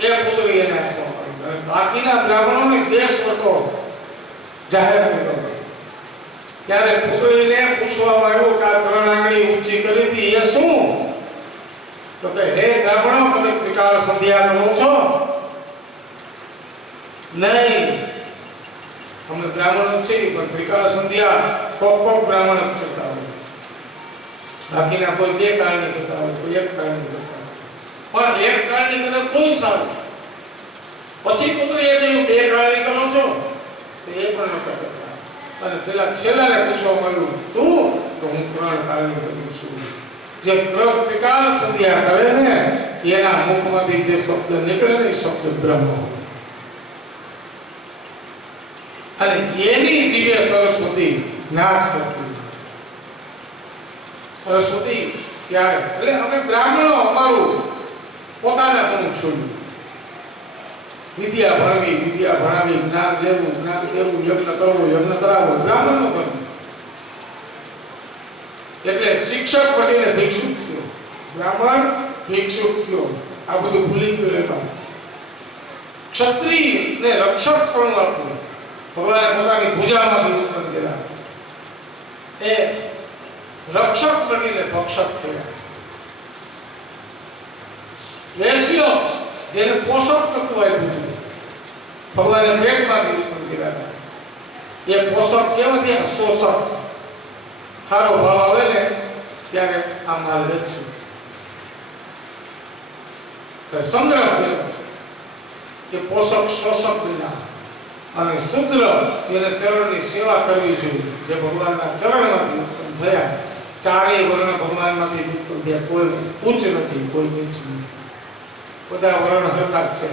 એ પુત્રી એને આપવામાં આવી. બાકીના બ્રાહ્મણોને દેશવટો જાહેર કર્યો. ત્યારે પુત્રીને પૂછવામાં આવ્યું કે આ 3 આંગળી ઊંચી કરી હતી એ શું? તો કે હે બ્રાહ્મણો, તમે ત્રિકાળ સંધ્યા કરો છો? નહીં, અમે બ્રાહ્મણો છીએ પણ ત્રિકાળ સંધ્યા કોક બ્રાહ્મણ જ કરતા હોય. બાકીના કોઈ 2 કાળની કરતા હોય, કોઈ 1 કાળની કરતા હોય. પણ 1 કાળની કરે કોઈ સારું. પછી પુત્રીએ કહ્યું 2 કાળની કરો છો? તો એ પણ નતા કરતા. અને પેલા છેલ્લાને પૂછવામાં આવ્યું, તું? તો હું 3 કાળની કરું છું. જે ત્રિકાળ સંધ્યા કરે ને એના મુખમાંથી જે શબ્દ નીકળે ને એ શબ્દ બ્રહ્મ. અને એની જીવે સરસ્વતી નાચ કરતી. સરસ્વતી ત્યારે એટલે અમે બ્રાહ્મણો અમારું પોતાના પણ છોડ્યું. વિદ્યા ભણાવી, જ્ઞાન લેવું, યજ્ઞ કરવો, યજ્ઞ કરાવવો, બ્રાહ્મણનો કર્મ. એટલે શિક્ષક બનીને ભિક્ષુક થયો, બ્રાહ્મણ ભિક્ષુક થયો. આ બધું ભૂલી ગયો. એમાં ક્ષત્રિયને રક્ષક પણ આપ્યું. ભગવાને પોતાની ભુજામાંથી ઉત્પન્ન કર્યા. એ રક્ષક બનીને ભક્ષક થયા. વૈશ્ય જેને પોષક તત્વ આપ્યું, ભગવાને પેટમાંથી ઉત્પન્ન કર્યા. એ પોષક કેવાય? શોષક. સારો ભાવ આવે ને ત્યારે આ માલ વેચશું. સંગ્રહ કર્યો કે પોષક શોષક વિના. અને શુદ્ર જેને ચરણની સેવા કરવી જોઈએ, જે ભગવાનના ચરણમાંથી ઉત્પન્ન થયા. ચારેય વર્ણ ભગવાનમાંથી ઉત્પન્ન થયા. કોઈ ઉચ્ચ નથી, કોઈ નીચ નથી. બધા વર્ણ હરખા જ છે.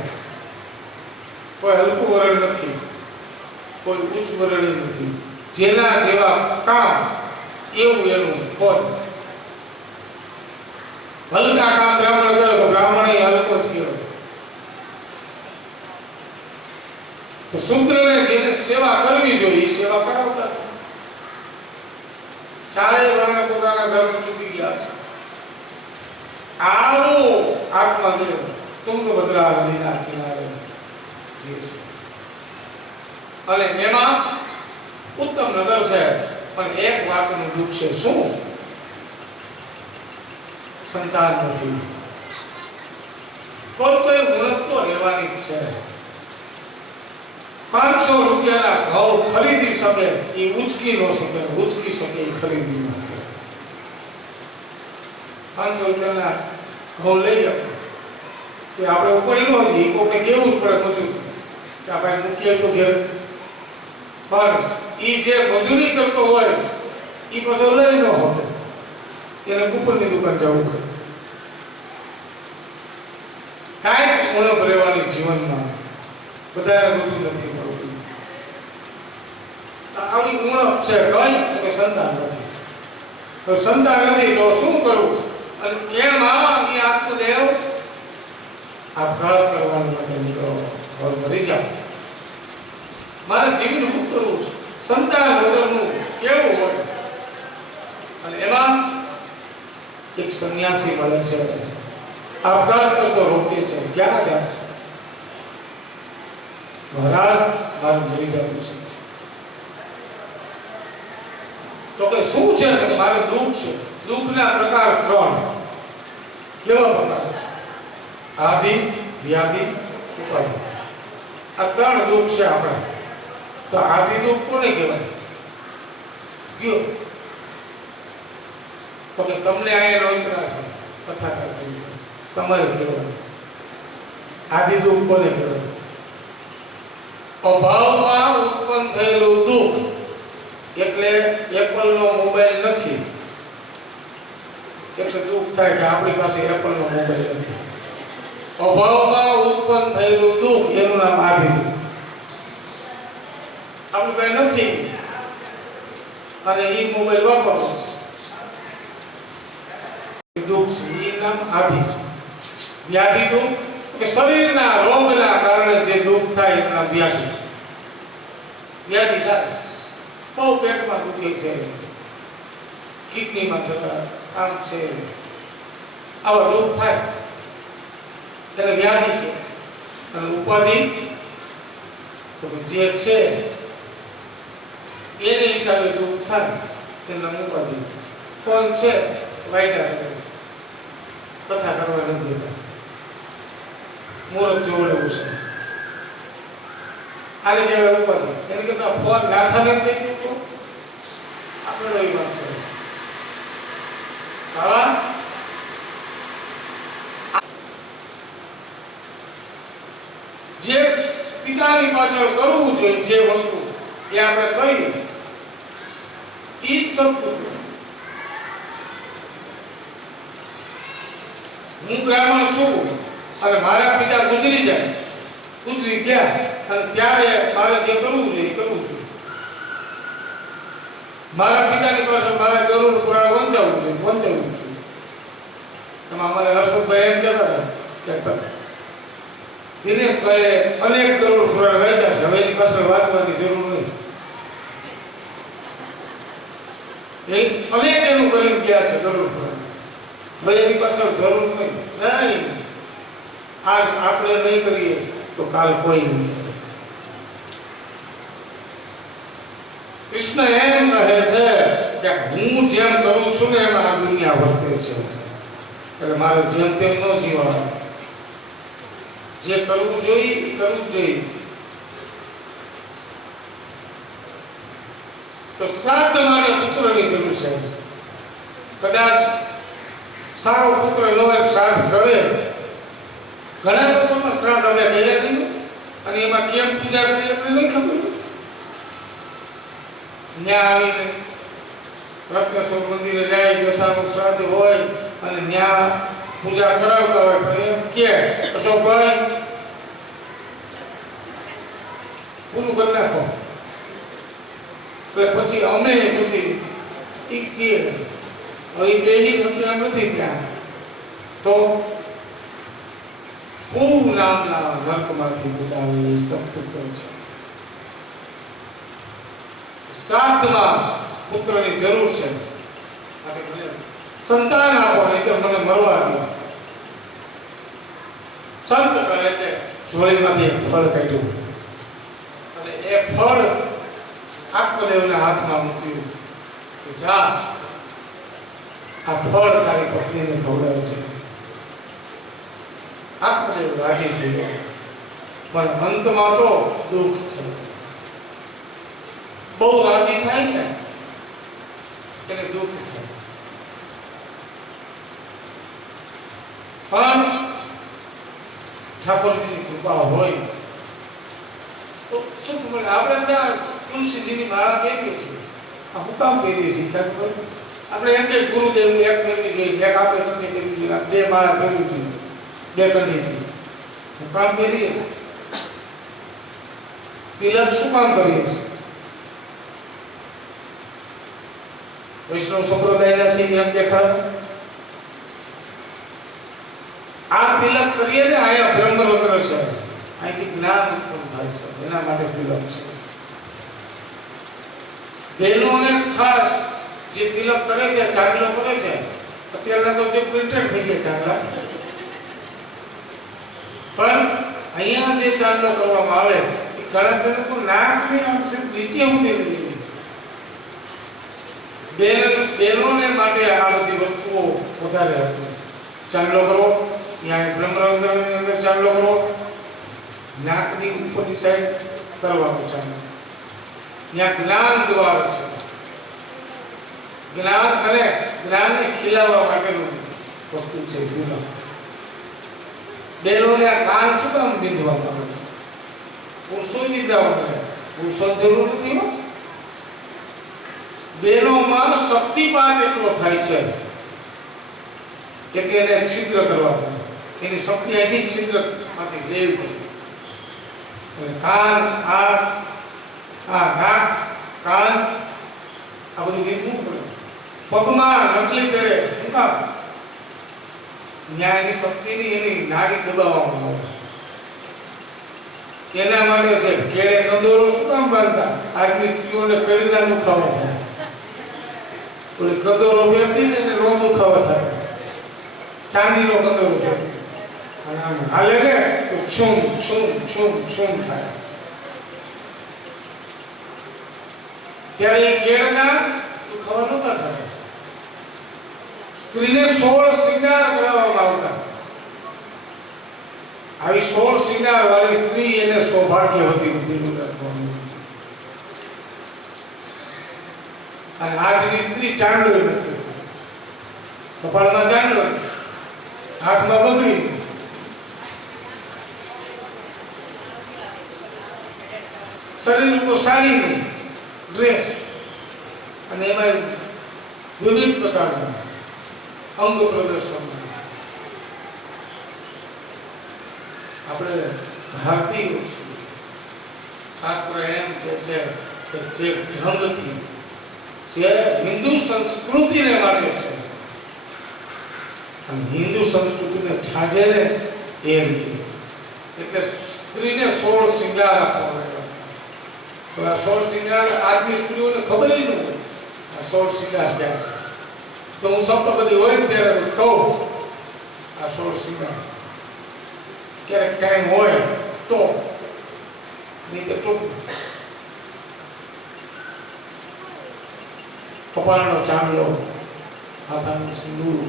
કોઈ હલકું વર્ણ નથી, કોઈ ઉચ્ચ વર્ણ નથી. જેના જેવા કામ એવું એનું પદ. હલકા કામ બ્રાહ્મણ કરે તો બ્રાહ્મણ એ હલકો જ કહેવાય. તો શુદ્રને જેને સેવા કરવી જોઈએ એ સેવા કરાવતા. ચારેય વર્ણ પોતાના ધર્મ ચૂકી ગયા છે. આવો આત્મદેવ તુંગભદ્રા નદીના કિનારે બેસે. અને એમાં ઉત્તમ નગર છે, પણ એક વાતનું દુઃખ છે. શું? સંતાન નથી. કોઈ ઉણપ તો રહેવાની જ છે. 500 રૂપિયાના ઘઉં ખરીદી શકે એ ઉચકી ન શકે, ઉચકી શકે એ ખરીદી ન શકે. 500 રૂપિયાના ઘઉં લઈ જાય કે આપણે ઉપડી ન હોય, કોઈને કેવું જ પડે મજૂર કે આપણે મૂકીએ તો ઘેર. પણ એ જે મજૂરી કરતો હોય એ પાછો લઈ ન હોય, એને કુપનની દુકાન જવું પડે. કાંઈક ઉણપ રહેવાની જીવનમાં. બધાને બધું નથી મળતું. આવી ઉણપ છે કઈ કે સંતાન નથી. તો સંતાન નથી તો શું કરવું? અને એમાં એ આત્મદેવ આપઘાત કરવા માટે નીકળો. હવે મરી જાવ, મારે જીવન મુક્ત કરવું. સંતાન વગરનું કેવું હોય? અને એમાં એક સંન્યાસી મળે છે. આપઘાત કરતો રોકે છે. ક્યાં જાય છે? મહારાજ મારું મરી જવું છે. તો કે શું છે? મારું દુઃખ છે. દુઃખના પ્રકાર 3. કેવા પ્રકાર છે? આદિ, વ્યાધિ, ઉપાધિ. આ 3 દુઃખ છે આપણા. તો આદિ દુઃખ કોને કહેવાય? કયો? તો કે તમને અહીંયા નોંધરા છે કથા કરતી, તમારે કહેવાય. આદિ દુઃખ કોને કહેવાય? અભાવમાં ઉત્પન્ન થયેલું દુઃખ. એટલે એપલનો મોબાઈલ નથી એટલે દુઃખ થાય કે આપણી પાસે એપલનો મોબાઈલ નથી. અભાવમાં ઉત્પન્ન થયેલું દુઃખ એનું નામ આદિ દુઃખ. આપણું કઈ નથી અને એ મોબાઈલ વાપરવો છે, દુઃખ છે. એ નામ આદિ. વ્યાધિ દુઃખ કે શરીરના રોગના કારણે જે દુઃખ થાય એનું નામ વ્યાધિ. વ્યાધિ થાય, બહુ પેટમાં દુખે છે, કિડનીમાં થતા આમ છે, આવા દુઃખ થાય ત્યારે વ્યાધિ કહે. અને ઉપાધિ તો જે છે એને હિસાબે દુઃખ થાય તેના ઉપાધિ. કોણ છે? વાયદા કરે છે, કથા કરવા નથી દેતા, મુહૂર્ત જોડવું છે. આને કહેવાય ઉપાધિ. એને કરતા ફોન નાથા નથી થઈ ગયું તો આપણે એવી વાત કરીએ. આવા જે પિતાની પાછળ કરવું જોઈએ જે વસ્તુ એ આપણે કરી ઈ સત્પુત્ર. હું બ્રાહ્મણ છું અને મારા પિતા ગુજરી જાય, ગુજરી ગયા અને ત્યારે મારે જે કરવું જોઈએ એ કરવું જોઈએ. મારા પિતાની પાસે મારે ગરુડ પુરાણ વંચાવવું જોઈએ. એમાં અમારે હર્ષદભાઈ એમ કહેતા હતા કે દિનેશભાઈએ અનેક ગરુડ પુરાણ વાંચ્યા છે, હવે એની પાછળ વાંચવાની જરૂર નહીં. એ અનેક એનું કરી ગયા છે ગરુડ પુરાણ, હવે એની પાછળ જરૂર નહીં. આજ આપણે નહીં કરીએ તો કાલ કોઈ નહીં કરે. કૃષ્ણ એમ કહે છે કે હું જેમ કરું છું ને એમ આ દુનિયા વર્તે છે, એટલે મારે જેમ તેમ ન જીવવાનું. જે કરવું જોઈએ એ કરવું જોઈએ. તો શ્રાદ્ધ માટે પુત્રની જરૂર છે. કદાચ સારો પુત્ર ન હોય શ્રાદ્ધ કરે. ઘણા લોકોના શ્રાદ્ધ અમે ગયા નહીં અને એમાં કેમ પૂજા કરી આપણે નહીં ખબર. ત્યાં આવીને રત્નેશ્વર મંદિરે જાય, બેસાનું શ્રાદ્ધ હોય અને ત્યાં પૂજા કરાવતા હોય, પણ એમ કે અશોકભાઈ પૂરું કરી નાખો. એટલે પછી અમે પછી ઈ કે હવે બેહી સમજ્યા નથી ત્યાં તો ખૂબ નામના નર્કમાંથી બચાવી સત્પુત્ર છે. શ્રાદ્ધમાં પુત્રની જરૂર છે. સંતાન આપો નહીં તો મને મરવા દો. સંત કહે છે જોડીમાંથી એક ફળ કાઢ્યું અને એ ફળ આત્મદેવના હાથમાં મૂક્યું કે જા આ ફળ તારી પત્નીને ખવડાવે છે. આત્મદેવ રાજી થઈ ગયા, પણ અંતમાં તો દુઃખ છે. બહુ રાજી થાય ને એને દુઃખ થાય. પણ ઠાકોરજીની કૃપા હોય તો સુખ મળે. આપણે ત્યાં તુલસીજીની માળા પહેરીએ છીએ. આ હું કામ પહેરીએ છીએ? આપણે એમ કે ગુરુદેવની એક પહેરવી જોઈએ, એક આપણે નથી પહેરવી જોઈએ, બે માળા પહેરવી જોઈએ, બે કરવી જોઈએ. હું કામ પહેરીએ છીએ. તિલક શું કામ કરીએ છીએ? વૈષ્ણવ સંપ્રદાયના છે એમ દેખાડે. આ તિલક કરીએ ને આયા બ્રહ્મરત્ન છે, અહીંથી જ્ઞાન ઉત્પન્ન થાય છે, એના માટે તિલક છે. બહેનોને ખાસ જે તિલક કરે છે, ચાંદલો કરે છે, અત્યારના તો જે પ્રિન્ટેડ થઈ ગયા ચાંદલા, પણ અહીંયા જે ચાંદલો કરવામાં આવે એ ઘણા લોકો નાકની આમ નીચે ઊંધી નથી. બહેનોને માટે આ બધી વસ્તુઓ વધારે હતી. ચાંદલો કરો, ત્યાં બ્રહ્મરંધ્રની અંદર ચાંદલો કરો, નાકની ઉપરની સાઈડ કરવાનો ચાંદલો. ત્યાં જ્ઞાન દ્વાર છે. જ્ઞાન અને જ્ઞાનને ખીલાવવા માટેનું વસ્તુ છે. બહેનોને આ કાન શું કામ બીંધવામાં આવે છે? પુરુષો બીંધાવા કરે, પુરુષો જરૂર નથી હો. બહેનોમાં શક્તિપાત એટલો થાય છે કે એને છિદ્ર કરવા પડે. એની શક્તિ અહીંથી છિદ્રમાંથી લેવી પડે. કાન, આંખ, નાક, કાન આ બધું બીજું પડે. પગમાં નકલી પહેરે શું કામ? ન્યાયની શક્તિની એની નાડી દબાવવામાં આવે. એના માટે છે કેળે કંદોરો શું કામ બાંધતા? આજની સ્ત્રીઓને કડીના દુખાવા થાય. ઓલી કંદોરો પહેરતી ને રોગ દુખાવા થાય. ચાંદીનો કંદોરો પહેરતી અને આમ હાલે ને તો છૂમ છૂમ છૂમ છૂમ થાય. ત્યારે એ કેળના દુખાવા નહોતા થાય. સ્ત્રીને 16 શૃંગાર કરાવવામાં આવતા. આવી 16 શૃંગાર વાળી સ્ત્રી એને સૌભાગ્યવતી હતી. અને આજની સ્ત્રી ચાંદલો નથી. કપાળમાં ચાંદલો, હાથમાં બગડી, શરીર ઉપર સાડી નહીં, ડ્રેસ, અને એમાં વિવિધ પ્રકારના અંગ પ્રદર્શન. આપણે ભારતીય શાસ્ત્ર એમ કે છે કે જે ઢંગથી જે હિન્દુ સંસ્કૃતિને માને છે અને હિન્દુ સંસ્કૃતિને છાજે ને એ રીતે એટલે સ્ત્રીને 16 શિંગાર આપવામાં તો આ 16 શિંગાર આજની સ્ત્રીઓને ખબર જ ન હોય આ 16 શિંગાર ક્યાં છે તો હું સપ્તપદી હોય ત્યારે કહું આ 16 શિંગાર ક્યારેક ટાઈમ હોય તો નહીં તો ચોખ્ખું કપાળનો ચાંદલો હાથાનું સિંદૂર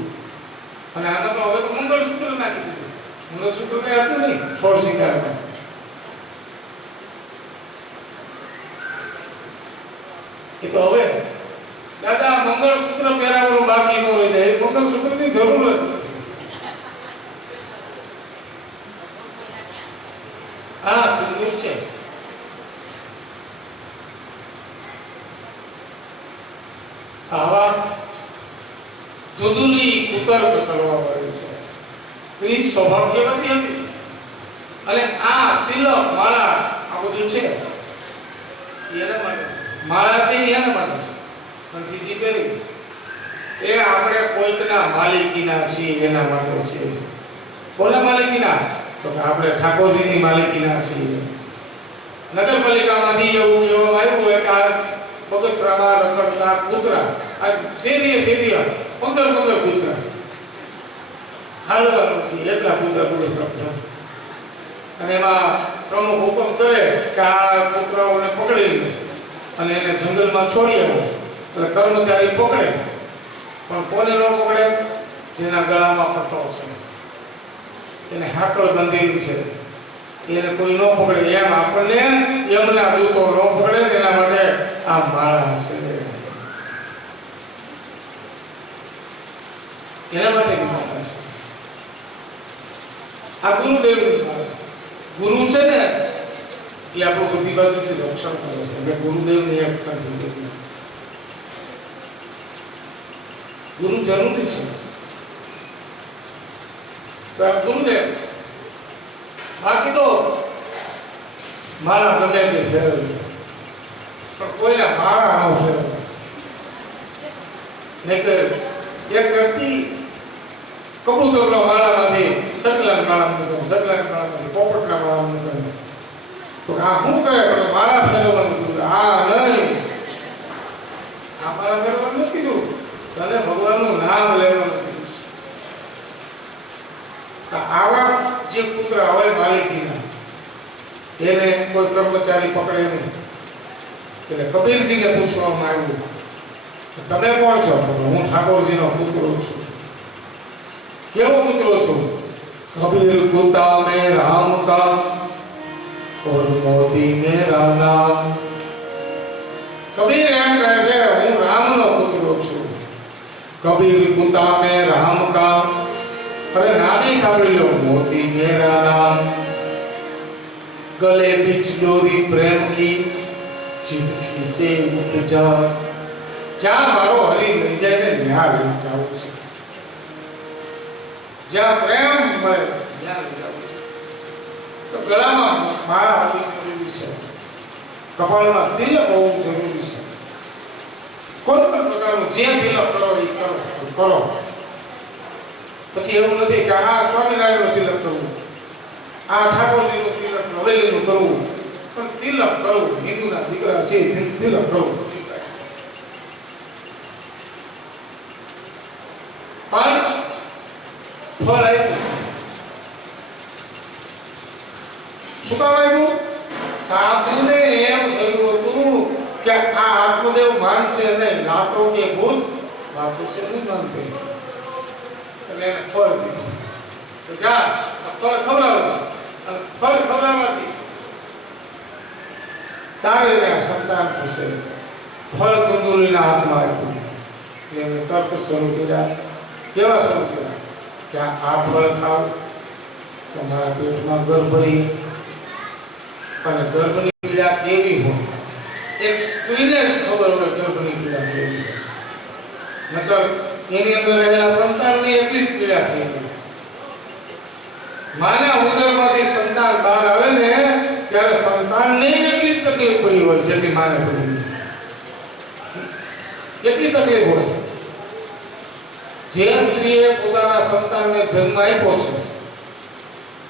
અને આના તો હવે તો મંગળસૂત્ર નાખી દીધું મંગળસૂત્ર કઈ હતું નહીં 16 શિંગારમાં એ તો હવે દાદા મંગળસૂત્ર પહેરાવવાનું બાકી ન રહી જાય મંગળસૂત્રની જરૂર જ નથી આ સિંદૂર છે આવા દુદુલી કુતર્ક કરવા પડે છે એની સૌભાગ્યવતી હતી અને આ તિલક માળા આ બધું છે એના માટે માળા છે એના માટે પણ બીજી પહેરી એ આપણે કોઈકના માલિકીના છીએ એના માટે છે કોના માલિકીના તો આપણે ઠાકોરજીની માલિકીના છીએ નગરપાલિકામાંથી એવું કહેવામાં આવ્યું કે આ બગસરામાં રખડતા કૂતરા આ શેરીએ 15 કૂતરા હાલવા એટલા કૂતરા બગસરા અને એમાં પ્રમુખ હુકમ કરે કે આ કૂતરાઓને પકડી અને એને જંગલમાં છોડી આવો એટલે કર્મચારી પકડે પણ કોને ન પકડે જેના ગળામાં પટ્ટો છે એને હાકળ બંધેલી છે એને કોઈ ન પકડે એમ આપણને એમના દૂતો ન પકડે એના માટે આ માળા છે એના માટે માળા છે આ ગુરુદેવની માળા ગુરુ છે ને એ આપણું બધી બાજુથી રક્ષણ કરે છે એટલે ગુરુદેવની એક કંઠી ગુરુ જરૂરી છે તો આ ગુરુદેવ બાકી તો માળા ગમે તે ફેરવી પણ કોઈના માળા ન ફેરવે નહીં તો એક વ્યક્તિ કબૂતરના માળામાંથી સકલાના માળામાંથી પોપટના માળામાંથી તો આ શું કરે માળા ફેરવવાનું આ નહીં આ માળા ફેરવવાનું નથી કીધું તને ભગવાનનું નામ લેવાનું કીધું આવા જે કૂતરા હોય માલિકીના એને કોઈ કર્મચારી પકડે નહીં એટલે કબીરજીને પૂછવામાં આવ્યું તમે કોણ છો હું ઠાકોરજીનો પુત્ર છું કેવો પુત્ર છું કબીર કુતા મેં રામ કા और मोदी मेरा नाम कबीर एम કહે છે હું રામનો પુત્ર છું કબીર કુતા મેં રામ કા અરે નામી સાંભળી લો મોતી મેરા નામ गले बीच डोरी प्रेम की चित खींचे उठ जा જ્યાં મારો હરી લઈ જાય ને ત્યાં લઈ જાઉં છું જ્યાં પ્રેમ મળે ત્યાં લઈ જાઉં છું તો ગળામાં માળા હોવી જરૂરી છે કપાળમાં તિલક હોવું જરૂરી છે કોઈ પણ પ્રકારનું જે તિલક કરો એ કરો પછી એવું નથી કે આ સ્વામિનારાયણનું તિલક કરવું આ ઠાકોરજીનું તિલક હવેલીનું કરવું પણ તિલક કરવું હિન્દુના દીકરા છે તિલક કરવું પણ ફળ આપ્યું શું કામ આવ્યું સાધુને એમ થયું હતું કે આ આત્મદેવ માનશે નહીં નાતો કે ભૂત બાપુ છે નહીં માનતે એટલે એને ફળ દીધું તો જા ફળ ખવડાવજો અને ફળ ખવડાવવાથી તારે સંતાન થશે ફળ કંદુલીના હાથમાં આપ્યું એટલે તર્ક શરૂ કર્યા કેવા શરૂ કર્યા કે આ ફળ ખાવ તમારા પેટમાં ગર્ભરી અને ગર્ભની પીડા કેવી હોય એક સ્ત્રીને જ ખબર હોય ગર્ભની પીડા કેવી હોય મતલબ એની અંદર રહેલા સંતાનની એટલી જ પીડા થઈ ગઈ માના ઉદરમાંથી સંતાન બહાર આવે ને તકલીફ પડી હોય જેટલી માને પડી કેટલી તકલીફ હોય જે સ્ત્રીએ પોતાના સંતાનને જન્મ આપ્યો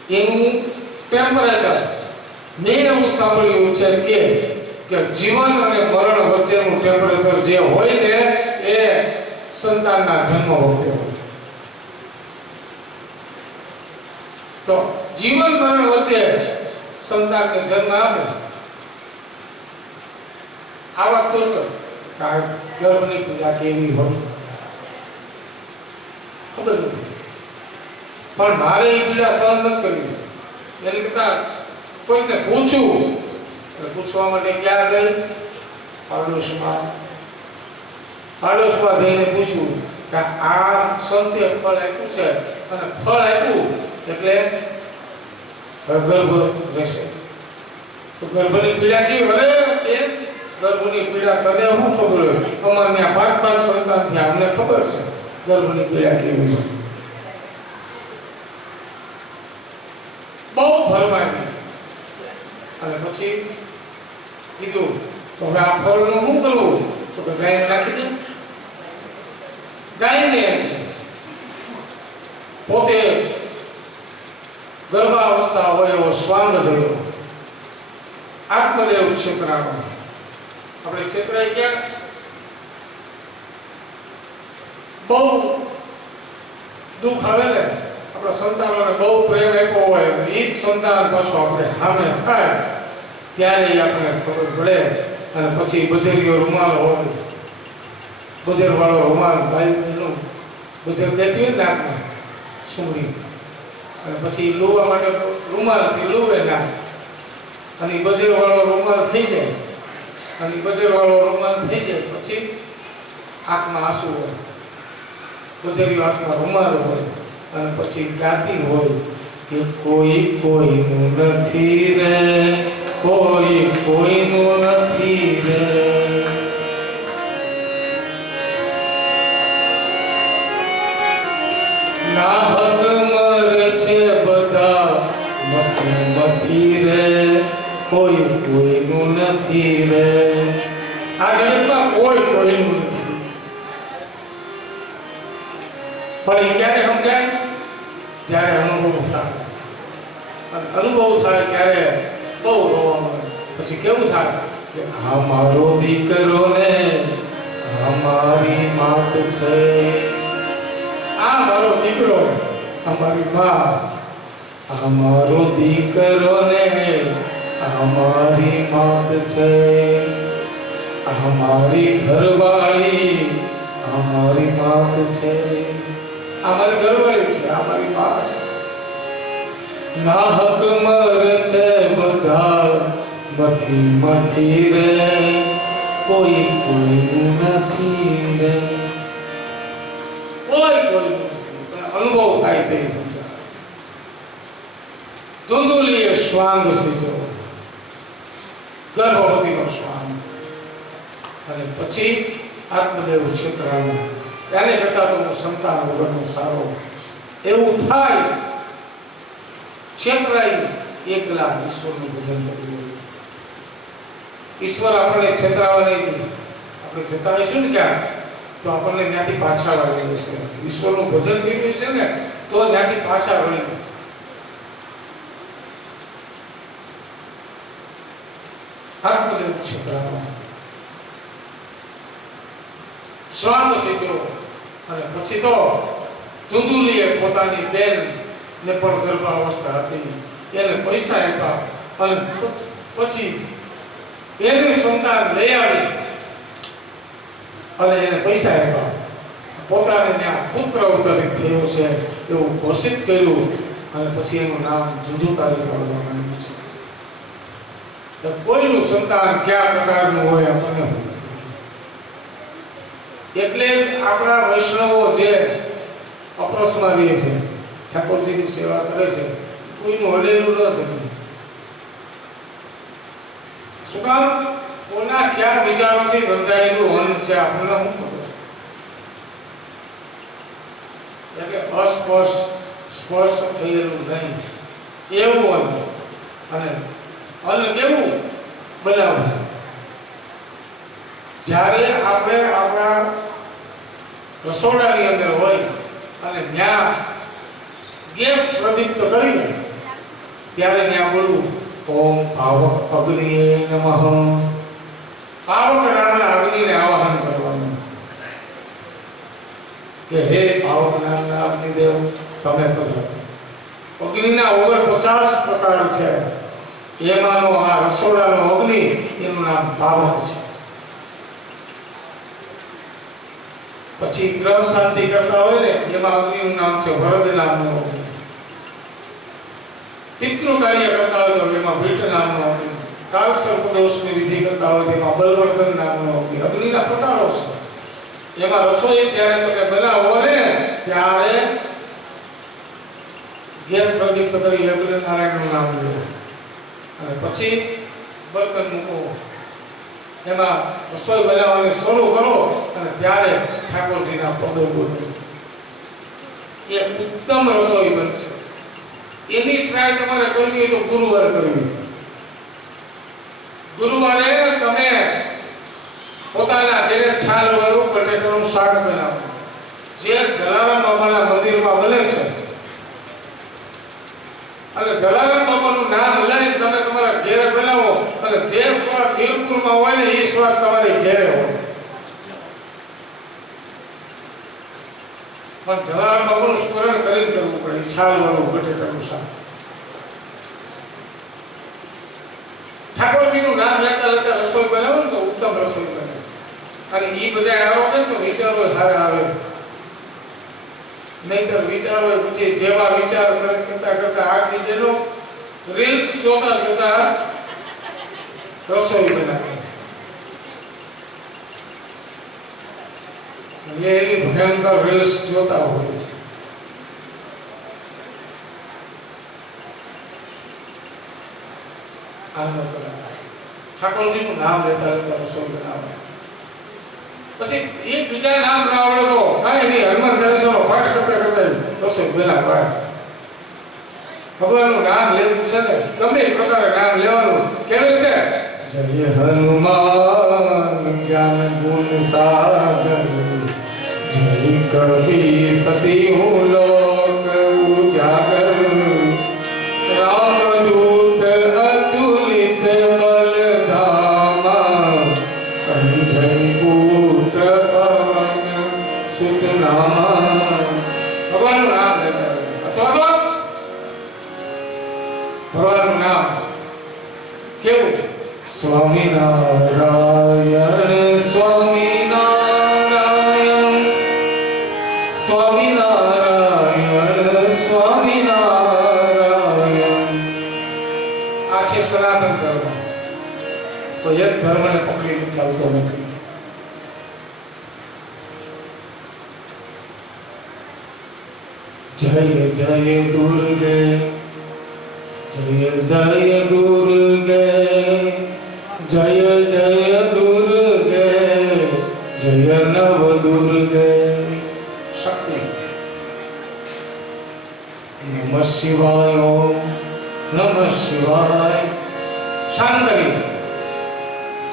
છે એનું ટેમ્પરેચર મેં એવું સાંભળ્યું છે કે જીવન અને મરણ વચ્ચેનું ટેમ્પરેચર જે હોય ને એ સંતાનના જન્મ વખતે હોય તો જીવન મરણ વચ્ચે સંતાનને જન્મ આપે આવા તો ગર્ભની પૂજા કેવી હોય ખબર નથી પણ મારે એ પીડા સહન નથી કરવી એની કરતા કોઈને પૂછવા માટે ક્યાં ગઈ પાડોશમાં જઈને પૂછ્યું કે આ સંતે ફળ આપ્યું છે અને ફળ આપ્યું એટલે ગર્ભ રહેશે તો ગર્ભની પીડા કેવી અરે એ ગર્ભની પીડા કરે શું ખબર હોય અમારે ત્યાં 5 સંતાન થયા અમને ખબર છે ગર્ભની પીડા કેવી હોય બહુ ફરમાઈ અને પછી કીધું તો હવે આ ફળનું શું કરવું તો કે ગાયને નાખી દે ગાયને પોતે ગર્ભાવસ્થા હોય એવો સ્વાંગ થયો આત્મદેવ ક્ષેત્રાનો આપણે ક્ષેત્રાય ક્યાં બહુ દુઃખ આવે ને આપણા સંતાનોને બહુ પ્રેમ આપ્યો હોય એ જ સંતાન પાછો આપણે સામે થાય ત્યારે આપણને ખબર પડે અને પછી બજરીયો રૂમાલ હોય બજરવાળો રૂમાલ ભાઈ બહેનો બજર દેતી હોય નાકમાં સુમરી અને પછી લોવા માટે રૂમાલથી લોવે ના અને બજરવાળો રૂમાલ થઈ જાય અને બજરવાળો રૂમાલ થઈ જાય પછી આંખમાં આંસુ હોય બજરીયો આંખમાં રૂમાલ હોય અને પછી ગાતી હોય કે કોઈ કોઈનું નથી રે કોઈ કોઈનું નથી રે નાહક મર છે બધા નથી રે કોઈ કોઈનું નથી રે આ જગતમાં કોઈ કોઈનું નથી પણ એ ક્યારે સમજાય જ્યારે અનુભવ થાય અને અનુભવ થાય ત્યારે બહુ રોવા મળે પછી કેવું થાય કે આ મારો દીકરો ને આ મારી માત છે આ મારો દીકરો અમારી માં આ મારો દીકરો ને અમારી માત છે અમારી ઘરવાળી અમારી માત છે અમારી ઘરવાળી છે અમારી માં છે નાહક મર છે બધા મથી રે કોઈ કોઈનું નથી રે કોઈ કોઈનું અનુભવ થાય તે ધુંધુલીએ શ્વાંગ સીધો ગર્ભવતીનો શ્વાંગ અને પછી આત્મદેવ ક્ષેત્રાનો ત્યારે કરતા તો સંતાન વગરનો સારો એવું થાય ક્ષેત્રાઈ એકલા ઈશ્વરનું ભજન કર્યું ઈશ્વર આપણને ક્ષેત્રાવા નહીં દે આપણે જતાવીશું ને ક્યાં તો આપણને ત્યાંથી પાછા વળી જશે ઈશ્વરનું ભજન કર્યું છે ને તો ત્યાંથી પાછા વળી આત્મદેવ ક્ષેત્રાનો શ્વાંગ સીધ્યો અને પછી તો ધુંધુલીએ પોતાની બેન ને પણ ગર્ભાવસ્થા હતી એને પૈસા આપ્યા અને પછી એનું સંતાન લઈ આવી અને એને પૈસા આપ્યા પોતાને ત્યાં પુત્ર અવતરિત થયો છે એવું ઘોષિત કર્યું અને પછી એનું નામ ધુંધુકારી પાડવામાં આવ્યું છે કોઈનું સંતાન કયા પ્રકારનું હોય આપણને એટલે જ આપણા વૈષ્ણવો જે અપરોસમાં રહે છે ઠાકોરજીની સેવા કરે છે કોઈનું હલેલું ન છે શું કામ કોના ક્યાં વિચારોથી બંધાયેલું મન છે આપણને શું ખબર એટલે સ્પર્શ થયેલું નહીં એવું અન્ન અને અન્ન કેવું બનાવવું. જ્યારે આપણે આપણા રસોડાની અંદર હોય અને ત્યાં ગેસ પ્રદીપ્ત કરીએ ત્યારે ત્યાં બોલવું ઓમ પાવક અગ્નિએ નમઃ. પાવક નામના અગ્નિને આવાહન કરવાનું કે હે પાવક નામના અગ્નિદેવ તમે કરો. અગ્નિના 49 પ્રકાર છે. એમાંનો આ રસોડાનો અગ્નિ એનું નામ પાવક છે. પછી ગ્રહ શાંતિ કરતા હોય ને એમાં અગ્નિનું નામ છે વરદ નામનો અગ્નિ. પિતૃ કાર્ય કરતા હોય તો એમાં ભીટ નામનો અગ્નિ. કાલ સર્પદોષની વિધિ કરતા હોય તેમાં બલવર્ધન નામનો અગ્નિ. અગ્નિના પ્રકારો છે. એમાં રસોઈ જ્યારે તમે બનાવો ને ત્યારે ગેસ પ્રદીપ્ત કરી અગ્નિ નારાયણનું નામ લો અને પછી બર્તન મૂકો. એમાં રસોઈ બનાવવાની શરૂ કરો અને ત્યારે ઠાકોરજીના પદો બોલો. એ ઉત્તમ રસોઈ બનશે. એની ટ્રાય તમારે કરવી હોય તો ગુરુવારે કરવી. ગુરુવારે તમે પોતાના ઘરે છાલ વાળું બટેટાનું શાક બનાવો. જે જલારામ બાબાના મંદિરમાં બને છે અને જલારામ બાબાનું નામ લઈને તમે તમારા ઘરે બનાવો અને જે સ્વાદ બિલકુલમાં હોય ને એ સ્વાદ તમારી ઘરે હોય. પણ જલારામ બાબાનું સ્મરણ કરીને કરવું પડે. છાલ વાળું બટેટાનું શાક. ઠાકોરજીનું નામ લેતા લેતા રસોઈ બનાવો ને તો ઉત્તમ રસોઈ બને. અને એ બધા આરોપે તો વિચારો સારા આવે. નહીતર વિચારો પછી જેવા વિચાર કરતા કરતા આગળ જેનો રીલ્સ જોતા જોતા રસોઈ બનાવે. એની ભયંકર રીલ્સ જોતા હોય. ઠાકોરજીનું નામ લેતા લેતા રસોઈ બનાવે. પછી એક બીજા નામ ના આવડે તો કાંઈ નહીં, હનુમાન ચાલીસાનો પાઠ કરતા કરતા રસોઈ બનાવે. ભગવાનનું નામ લેવું છે ને ગમે એ પ્રકારે નામ લેવાનું. કેવી રીતે? જય હનુમાન જ્ઞાન ગુણ સાગર, જય કપી સતી હું લોક ઉજાગર, રામદૂત અતુલિત બલધામા, અંજન પુત્ર પવન સુત નામા. ભગવાનનું નામ લેતા અથવા ભગવાનનું નામ કેવું? સ્વામિનારાયણ સ્વામિનારાયણ સ્વામિનારાયણ સ્વામિનારાયણ. આ છે સનાતન ધર્મ. તો એક ધર્મને પકડીને ચાલતો નથી. જય જય દુર્ગે, જય જય દુર્ગે, જય જય દુર્ગે, જય નવ દુર્ગે. શક્તિ. નમઃ શિવાય, ઓમ નમઃ શિવાય. શાંતિ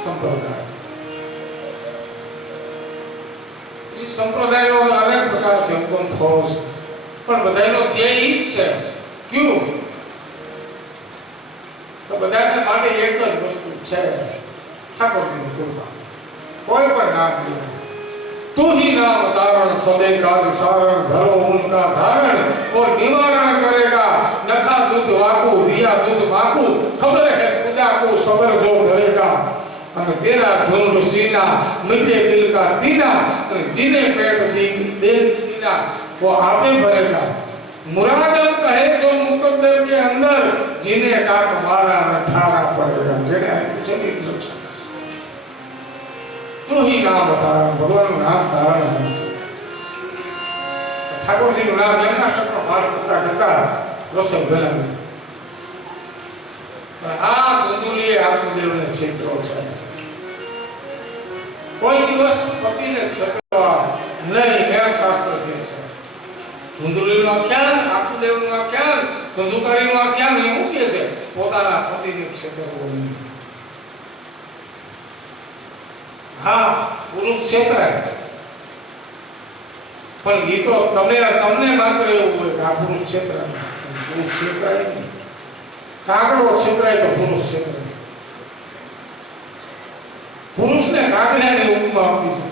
સંપ્રદાય. પછી સંપ્રદાયનો અનેક પ્રકાર છે. પણ બધાનો ધ્યેય ઈ જ છે. ક્યું? તો બધાને માટે એક જ વસ્તુ છે, ઠાકોરજીની કૃપા. કોઈ પણ નામ લે. તું ही नाम तारण सबे काज सारण, धरो उनका धारण और निवारण करेगा। नखा दूध वाकू दिया दूध माकू, खबर है खुदा को सबर जो करेगा। और तेरा ढूंढ सीना मिटे दिल का पीना, जिने पेट दे दीना वो आपे भरेगा। मुरादम कहे जो मुकद्दर के अंदर, जिन्हें टाक मारा न ठारा पड़ेगा। जेने जमीन सुरक्षा તું ही नाम તારણ. ભગવાનનું નામ તારણ છે. ઠાકોરજીનું નામ એમના શબ્દનો પાઠ કરતા કરતા રસોઈ બનાવી. આ ધુંધુલીએ આત્મદેવને છેતરો છે. કોઈ દિવસ પતિને છેતરવા નહીં એમ શાસ્ત્ર કહે છે. ધુંધુલીનું આખ્યાન, આત્મદેવનું આખ્યાન, ધુંધુકારીનું આખ્યાન એવું કહે છે પોતાના પતિને છેતરવો નહીં. હા, પુરુષ છેતરાય, પણ એ તો તમને માત્ર એવું હોય કે આ પુરુષ છેતરાય. પુરુષ છેતરાય નહીં. કાગડો છેતરાય તો પુરુષ છેતરાય. પુરુષને કાગડાની ઉપમા આપી છે.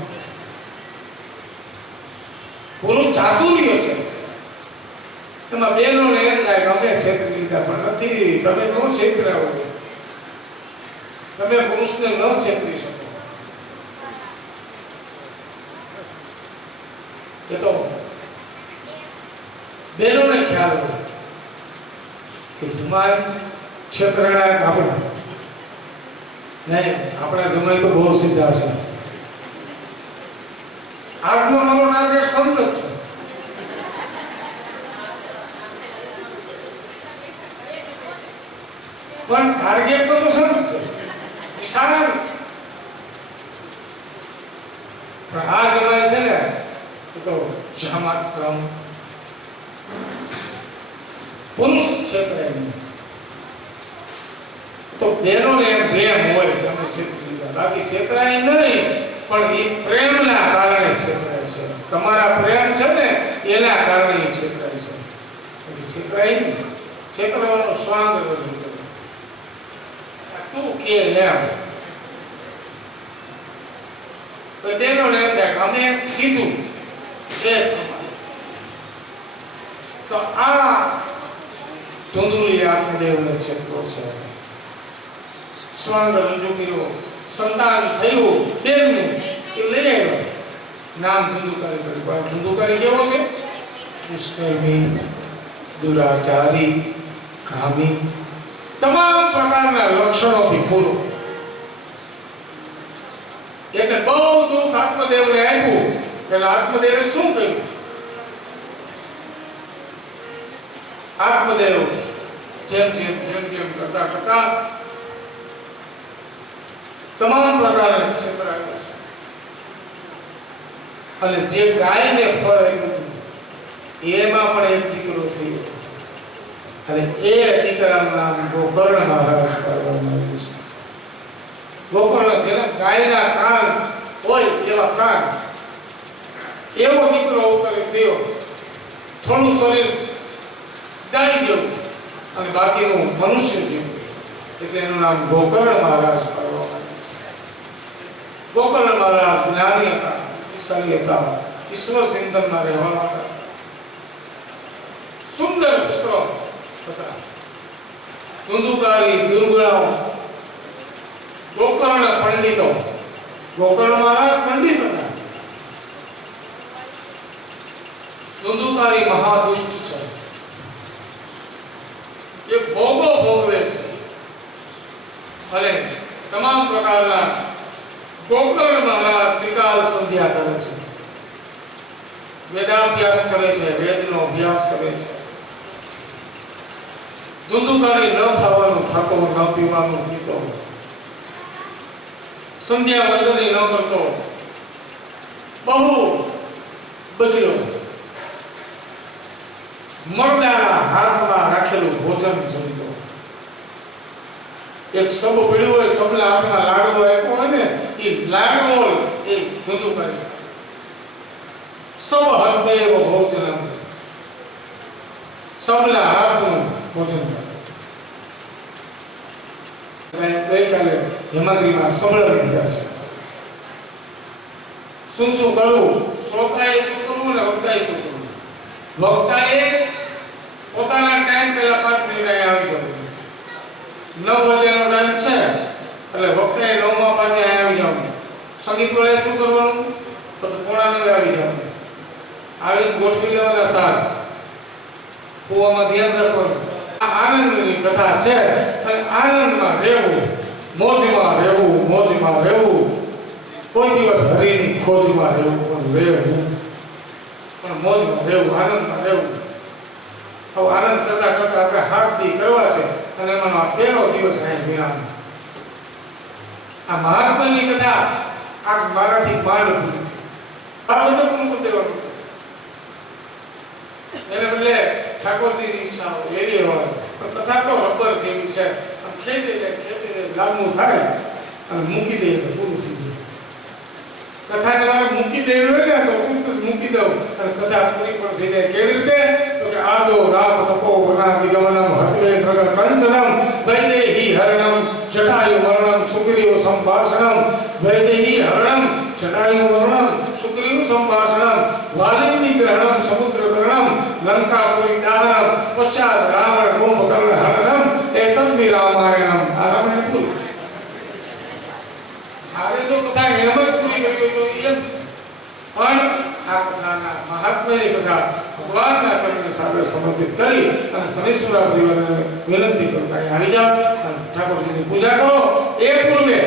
પુરુષ ચાતુર્ય છે. એમાં બહેનોને એમ થાય કે અમે છેતરી લીધા, પણ નથી. તમે ન છેતરાવો. તમે પુરુષને ન છેતરી શકો. એ તો બહેનોને ખ્યાલ હોય કે જમાઈ છેતરાણા આપણે નહીં. આપણા જમાઈ તો બહુ સીધા છે. આજનો મારો ટાર્ગેટ સંત જ છે. પણ ટાર્ગેટ તો સંત છે, ઈશારા. પણ આ જમાઈ છે ને તો જામાત્રમ પુરુષ છેતરાય નહીં. તો બહેનોને પ્રેમ હોય તમે છેતરી લીધા, બાકી છેતરાય નહીં. પણ એ પ્રેમના કારણે છેતરાય છે. તમારા પ્રેમ છે ને એના કારણે એ છેતરાય છે. છેતરાય નહીં. છેતરવાનો સ્વાંગ રજૂ કરે. તું કે એમ તો તેનો ને અમે કીધું કે તો આ ધુંધુલી આત્મદેવને છેતરો છે. સ્વાંગ રજૂ કર્યો, સંતાન થયું તેમનું એ લઈ આવ્યો. નામ ધુંધુકારી કર્યું. ધુંધુકારી કેવો છે? દુષ્કર્મી, દુરાચારી, કામી, તમામ પ્રકારના લક્ષણોથી પૂરો. એટલે બહુ દુઃખ આત્મદેવને આપ્યું. એટલે આત્મદેવે શું કર્યું? આત્મદેવ જેમ કરતા કરતા તમામ પ્રકારના છેતરાયો છે. અને જે ગાયને ફળ આપ્યું એમાં પણ એક દીકરો થયો. અને એ દીકરાનું નામ ગોકર્ણ મહારાજ પાડવામાં આવ્યું છે. ગોકર્ણ જેને ગાયના કાન હોય એવા કાન, એવો દીકરો અવતરિત થયો. થોડું શરીર ગાય જેવું અને બાકીનું મનુષ્ય જેવું, એટલે એનું નામ ગોકર્ણ મહારાજ પાડવામાં આવ્યું છે. ગોકર્ણ મહારાજ જ્ઞાની હતા, ઈશ્વરી હતા, ઈશ્વર ચિંતનમાં રહેવાના હતા. સુંદર પુત્રો હતા. ધુંધુકારી, દુર્ગુણાઓ, ગોકર્ણ પંડિતો. ગોકર્ણ મહારાજ પંડિત હતા. ધુંધુકારી મહાદુષ્ટ છે. એ ભોગો ભોગવે છે અને તમામ પ્રકારના. ગોકર્ણ મહારાજ ત્રિકાલ સંધ્યા કરે છે, વેદાભ્યાસ કરે છે, વેદનો અભ્યાસ કરે છે. ધુંધુકારી ન ખાવાનું ખાતો, ન પીવાનું પીતો, સંધ્યા વંદની ન કરતો, બહુ બગડ્યો. મરદાના હાથમાં રાખેલું ભોજન જમતો. એક સબ પીડ્યું હોય, સબના હાથમાં લાડવો આપ્યો હોય ને, એ લાડવો એ ધુંધુકારી. સબ હસ્તે એવો ભોજન, સબના હાથનું ભોજન. ગઈકાલે હેમાદ્રીમાં સંભળાવી દીધા છે. શું કરવું, શ્રોતાએ શું કરવું ને વક્તાએ શું કરવું. વક્તાએ પોતાના ટાઈમ પહેલા 5 મિનિટ આવી જવું. 9 વાગ્યાનો ટાઈમ છે એટલે વક્તાએ 9 માં પાછા આવી જવું. સંગીત વાળાએ શું કરવાનું, તો 8:45 આવી જવું. આવી ગોઠવી લેવાના સાથ, કુવામાં ધ્યાન રાખવાનું. આ આનંદની કથા છે અને આનંદમાં રહેવું, મોજમાં રહેવું. કોઈ દિવસ હરિની ખોજમાં રહેવું, પણ મોજમાં રહેવું, આનંદમાં રહેવું. હવે આનંદ કરતા કરતા આપણે હાથથી કરવા છે અને એમાંનો આ પહેલો દિવસ અહીં વિરામ. આ મહાત્માની કથા આ મારાથી માંડ આ બધું પૂરું કરી દેવાનું. એને બદલે ઠાકોરજીની ઈચ્છા હોય એવી હોય, પણ કથા તો રબર જેવી છે. આમ ખેંચી જાય લાંબુ થાય અને મૂકી દઈએ તો પૂરું થઈ જાય. કથા તમારે મૂકી દેવી હોય ને તો હું તો મૂકી દઉં અને કથા પૂરી પણ થઈ જાય. કેવી રીતે? તો કે આદો રામ તપો વનાદિગમનમ હત્વે પ્રગ કંચનમ વૈદેહી હરણમ જટાયુ વર્ણમ સુગ્રીવ સંભાષણમ વૈદેહી હરણમ જટાયુ વર્ણમ સુગ્રીવ સંભાષણમ વાલિની ગ્રહણમ સમુદ્ર ગ્રહણમ લંકાપુરી દહનમ પશ્ચાત રાવણ કુંભકર્ણ હરણમ એતદ્ રામાયણમ. આ રામાયણ પૂરું. આરે જો કથા એમ જ પૂરી કરી હોય તો એમ પણ આ કથાના મહાત્મ્યની કથા ભગવાનના ચરણને સામે સમર્પિત કરી અને શનિશ્વરા પરિવારને વિનંતી કરું કે આવી જાઓ અને ઠાકોરજીની પૂજા કરો. એ પૂર્વે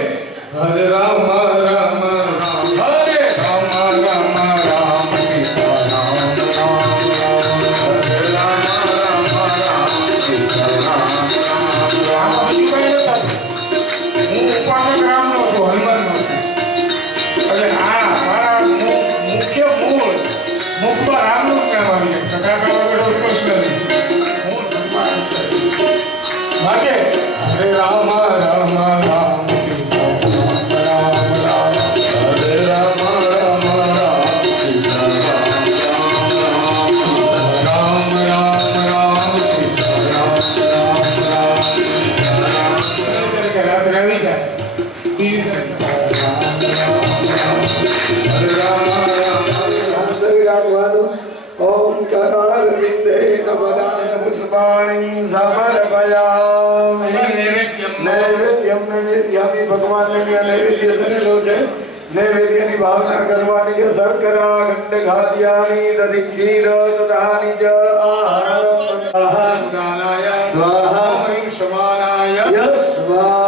હરે રામ રામ રામ હરે રામ રામ રામ સીતા રામ રામ હરે રામ રામ રામ સીતા રામ રામ. હું ઉપાસક રામનો છું, હનુમાનનો છું. એટલે આ મારા મુખ્ય મૂળ મુખમાં રામનું જ નામ આવી જાય. કથા કરવા બેઠો પ્રશ્ન નથી. હું હનુમાન છે માટે હરે રામ રામ રામ સીતા રામ રામ હરે રામ રામ રામ સીતા રામ રામ રામ રામ સીતા રામ રામ રામ. રાત્રે આવી જાય બીજી ओंकार विंदेन वदाय पुष्पाणि समर्पयामि. नैवेद्यम नैवेद्यामि भगवान ने नैवेद्य सनेलो છે. નૈવેદ્યની ભાવના કરવાની છે. શર્કરા ગંડ ખાદ્યાની દધિ ક્ષીર દધાની જ આહારમ સ્વાહા સ્વાહા સ્વાહા